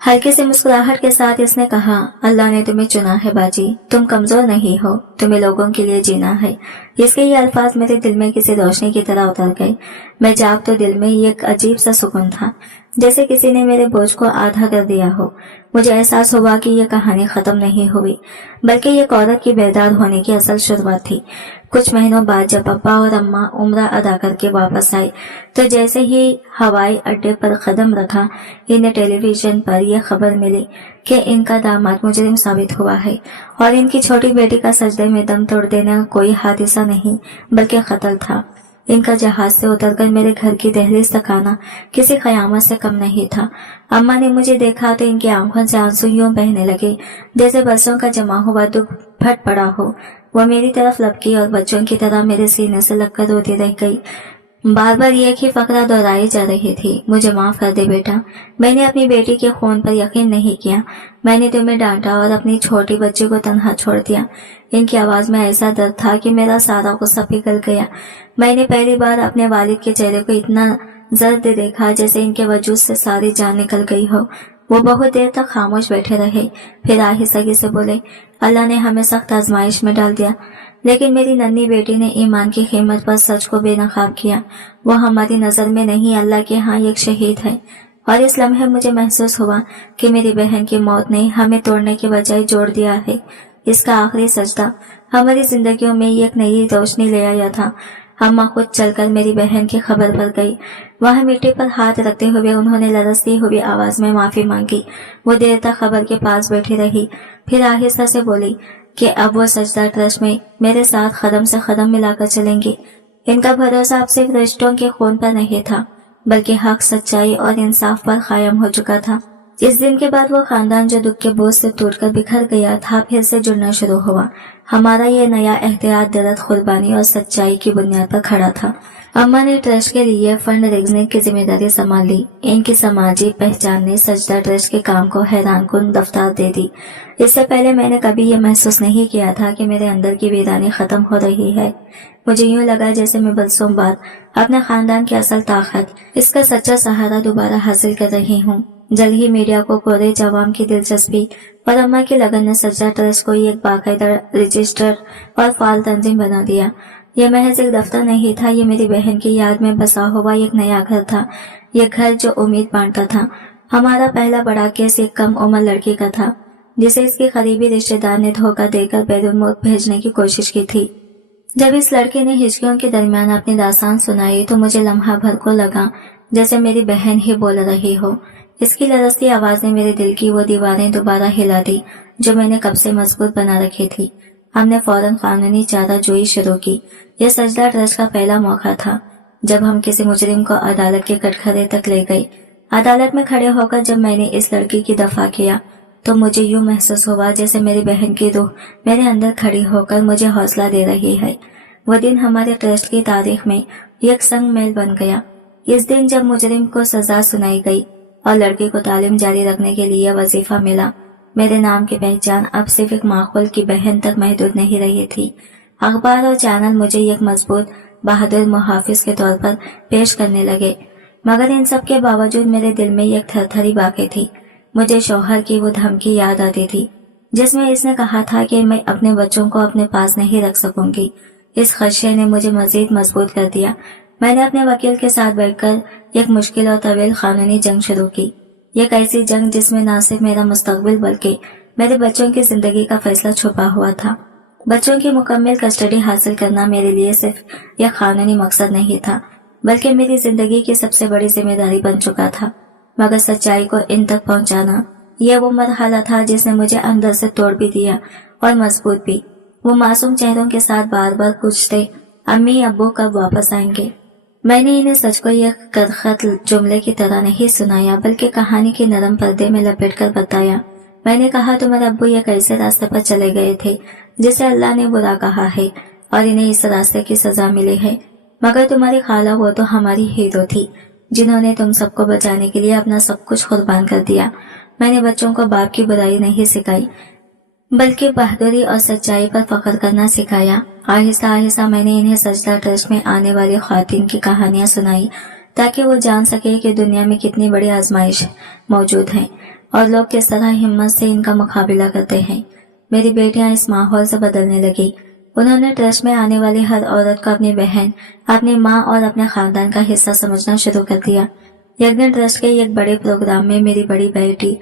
हल्की सी मुस्कुराहट के साथ इसने कहा, अल्लाह ने तुम्हें चुना है बाजी, तुम कमजोर नहीं हो, तुम्हें लोगों के लिए जीना है। इसके ये अल्फाज मेरे दिल में किसी रोशनी की तरह उतर गए। मैं जाग तो दिल में एक अजीब सा सुकून था, जैसे किसी ने मेरे बोझ को आधा कर दिया हो। मुझे एहसास हुआ कि ये कहानी खत्म नहीं हुई, बल्कि एक औरत की बेदार होने की असल शुरुआत थी। कुछ महीनों बाद जब अब्बा और अम्मा उम्रा अदा करके वापस आए तो जैसे ही हवाई अड्डे पर कदम रखा, इन्हें टेलीविजन पर यह खबर मिली कि इनका दामाद मुजरिम साबित हुआ है और इनकी छोटी बेटी का सजदे में दम तोड़ देना कोई हादसा नहीं बल्कि कत्ल था। इनका जहाज से उतरकर मेरे घर की दहलीज तक आना किसी कयामत से कम नहीं था। अम्मा ने मुझे देखा तो इनकी आंखों से आंसू यूं बहने लगे जैसे बरसों का जमा हुआ दुख फट पड़ा हो। वो मेरी तरफ लपकी और बच्चों की तरह मेरे सीने से लगकर रोती रह गई। बार बार एक ही फकरा दोहराई जा रही थी, मुझे माफ कर दे बेटा, मैंने अपनी बेटी के खून पर यकीन नहीं किया, मैंने तुम्हें डांटा और अपनी छोटी बच्ची को तन्हा छोड़ दिया। इनकी आवाज में ऐसा दर्द था कि मेरा सारा गुस्सा पिघल गया। मैंने पहली बार अपने वालिद के चेहरे को इतना जर्द देखा जैसे इनके वजूद से सारी जान निकल गई हो। वो बहुत देर तक खामोश बैठे रहे, फिर आहिस्ता से बोले, अल्लाह ने हमें सख्त आजमाइश में डाल दिया, लेकिन मेरी नन्ही बेटी ने ईमान की कीमत पर सच को बेनकाब किया। वो हमारी नजर में नहीं, अल्लाह के यहाँ एक शहीद है। और इस लम्हे मुझे महसूस हुआ कि मेरी बहन की मौत ने हमें तोड़ने के बजाय जोड़ दिया है। इसका आखिरी सजदा हमारी जिंदगियों में एक नई रोशनी ले आया था। अम्मा खुद चलकर मेरी बहन की खबर पर गई। वह मिट्टी पर हाथ रखते हुए उन्होंने लरसती हुई आवाज में माफी मांगी। वो देर तक खबर के पास बैठी रही, फिर आहिस्ता से बोली कि अब वो सजदा ट्रस्ट में मेरे साथ कदम से कदम मिलाकर चलेंगी। इनका भरोसा अब सिर्फ रिश्तों के खून पर नहीं था, बल्कि हक, सच्चाई और इंसाफ पर कायम हो चुका था। इस दिन के बाद वो खानदान जो दुख के बोझ से टूटकर बिखर गया था, फिर से जुड़ना शुरू हुआ। हमारा ये नया एहतियात दर्द, कुर्बानी और सच्चाई की बुनियाद पर खड़ा था। अम्मा ने ट्रस्ट के लिए फंड रेजनिंग की जिम्मेदारी संभाल ली। इनकी समाजी पहचान ने सजदा ट्रस्ट के काम को हैरानकुन रफ्तार दे दी। इससे पहले मैंने कभी ये महसूस नहीं किया था कि मेरे अंदर की वीरानी खत्म हो रही है। मुझे यूं लगा जैसे मैं बरसों बाद अपने खानदान की असल ताकत, इसका सच्चा सहारा दोबारा हासिल कर रही हूँ। जल्द ही मीडिया को कोरे जवाम की दिलचस्पी और अम्मा की लगन ने सजदा ट्रस्ट को एक बाकायदा रजिस्टर्ड और फाल तंजीम बना दिया। यह महज एक दफ्तर नहीं था, ये मेरी बहन की याद में बसा हुआ एक नया घर था। यह घर जो उम्मीद बांटता था। हमारा पहला बड़ा केस एक कम उम्र लड़की का था, जिसे इसके करीबी रिश्तेदार ने धोखा देकर बैरून मुल्क भेजने की कोशिश की थी। जब इस लड़के ने हिचकियों के दरमियान अपनी दास्तान सुनाई तो मुझे लम्हा भर को लगा जैसे मेरी बहन ही बोल रही हो। इसकी लरसती आवाज ने मेरे दिल की वो दीवारें दोबारा हिला दी जो मैंने कब से मजबूत बना रखी थी। हमने फौरन कानूनी चाराजोई शुरू की। यह सजदा ट्रस्ट का पहला मौका था जब हम किसी मुजरिम को अदालत के कटघरे तक ले गए। अदालत में खड़े होकर जब मैंने इस लड़की की दफा किया तो मुझे यूं महसूस हुआ जैसे मेरी बहन की रूह मेरे अंदर खड़ी होकर मुझे हौसला दे रही है। वो दिन हमारे ट्रस्ट की तारीख में एक संग मेल बन गया। इस दिन जब मुजरिम को सजा सुनाई गई और लड़के को तालीम जारी रखने के लिए वजीफा मिला, मेरे नाम की पहचान अब सिर्फ एक माखौल की बहन तक महदूद नहीं रही थी। अखबार और चैनल मुझे एक मजबूत, बहादुर मुहाफिज के तौर पर पेश करने लगे, मगर इन सब के बावजूद मेरे दिल में एक थरथरी बाकी थी। मुझे शौहर की वो धमकी याद आती थी जिसमें इसने कहा था कि मैं अपने बच्चों को अपने पास नहीं रख सकूंगी। इस खदशे ने मुझे मजीद मजबूत कर दिया। मैंने अपने वकील के साथ बैठकर एक मुश्किल और तवील कानूनी जंग शुरू की। एक ऐसी जंग जिसमें न सिर्फ मेरा मुस्तकबिल बल्कि मेरे बच्चों की जिंदगी का फैसला छुपा हुआ था। बच्चों की मुकम्मल कस्टडी हासिल करना मेरे लिए सिर्फ यह कानूनी मकसद नहीं था, बल्कि मेरी जिंदगी की सबसे बड़ी जिम्मेदारी बन चुका था। मगर सच्चाई को इन तक पहुंचाना, यह वो मरहला था जिसने मुझे अंदर से तोड़ भी दिया और मजबूत भी। वो मासूम चेहरों के साथ बार बार पूछते, अम्मी अब्बू कब वापस आएंगे। मैंने इन्हें सच को यह कदखत जुमले की तरह नहीं सुनाया, बल्कि कहानी के नरम पर्दे में लपेटकर बताया। मैंने कहा, तुम्हारे अब्बू एक ऐसे रास्ते पर चले गए थे जिसे अल्लाह ने बुरा कहा है और इन्हें इस रास्ते की सजा मिली है। मगर तुम्हारी खाला वो तो हमारी हीरो थी, जिन्होंने तुम सबको बचाने के लिए अपना सब कुछ कुर्बान कर दिया। मैंने बच्चों को बाप की बुराई नहीं सिखाई, बल्कि बहादुरी और सच्चाई पर फख्र करना सिखाया। आहिस्ता आहिस्ता मैंने इन्हें सजदा ट्रस्ट में आने वाली ख्वातीन की कहानियां सुनाई, ताकि वो जान सके कि दुनिया में कितनी बड़ी आजमाइश मौजूद है और लोग किस तरह हिम्मत से इनका मुकाबला करते हैं। मेरी बेटियां इस माहौल से बदलने लगी। उन्होंने ट्रस्ट में आने वाली हर औरत को अपनी बहन, अपनी माँ और अपने खानदान का हिस्सा समझना शुरू कर दिया। एक दिन ट्रस्ट के एक बड़े प्रोग्राम में मेरी बड़ी बेटी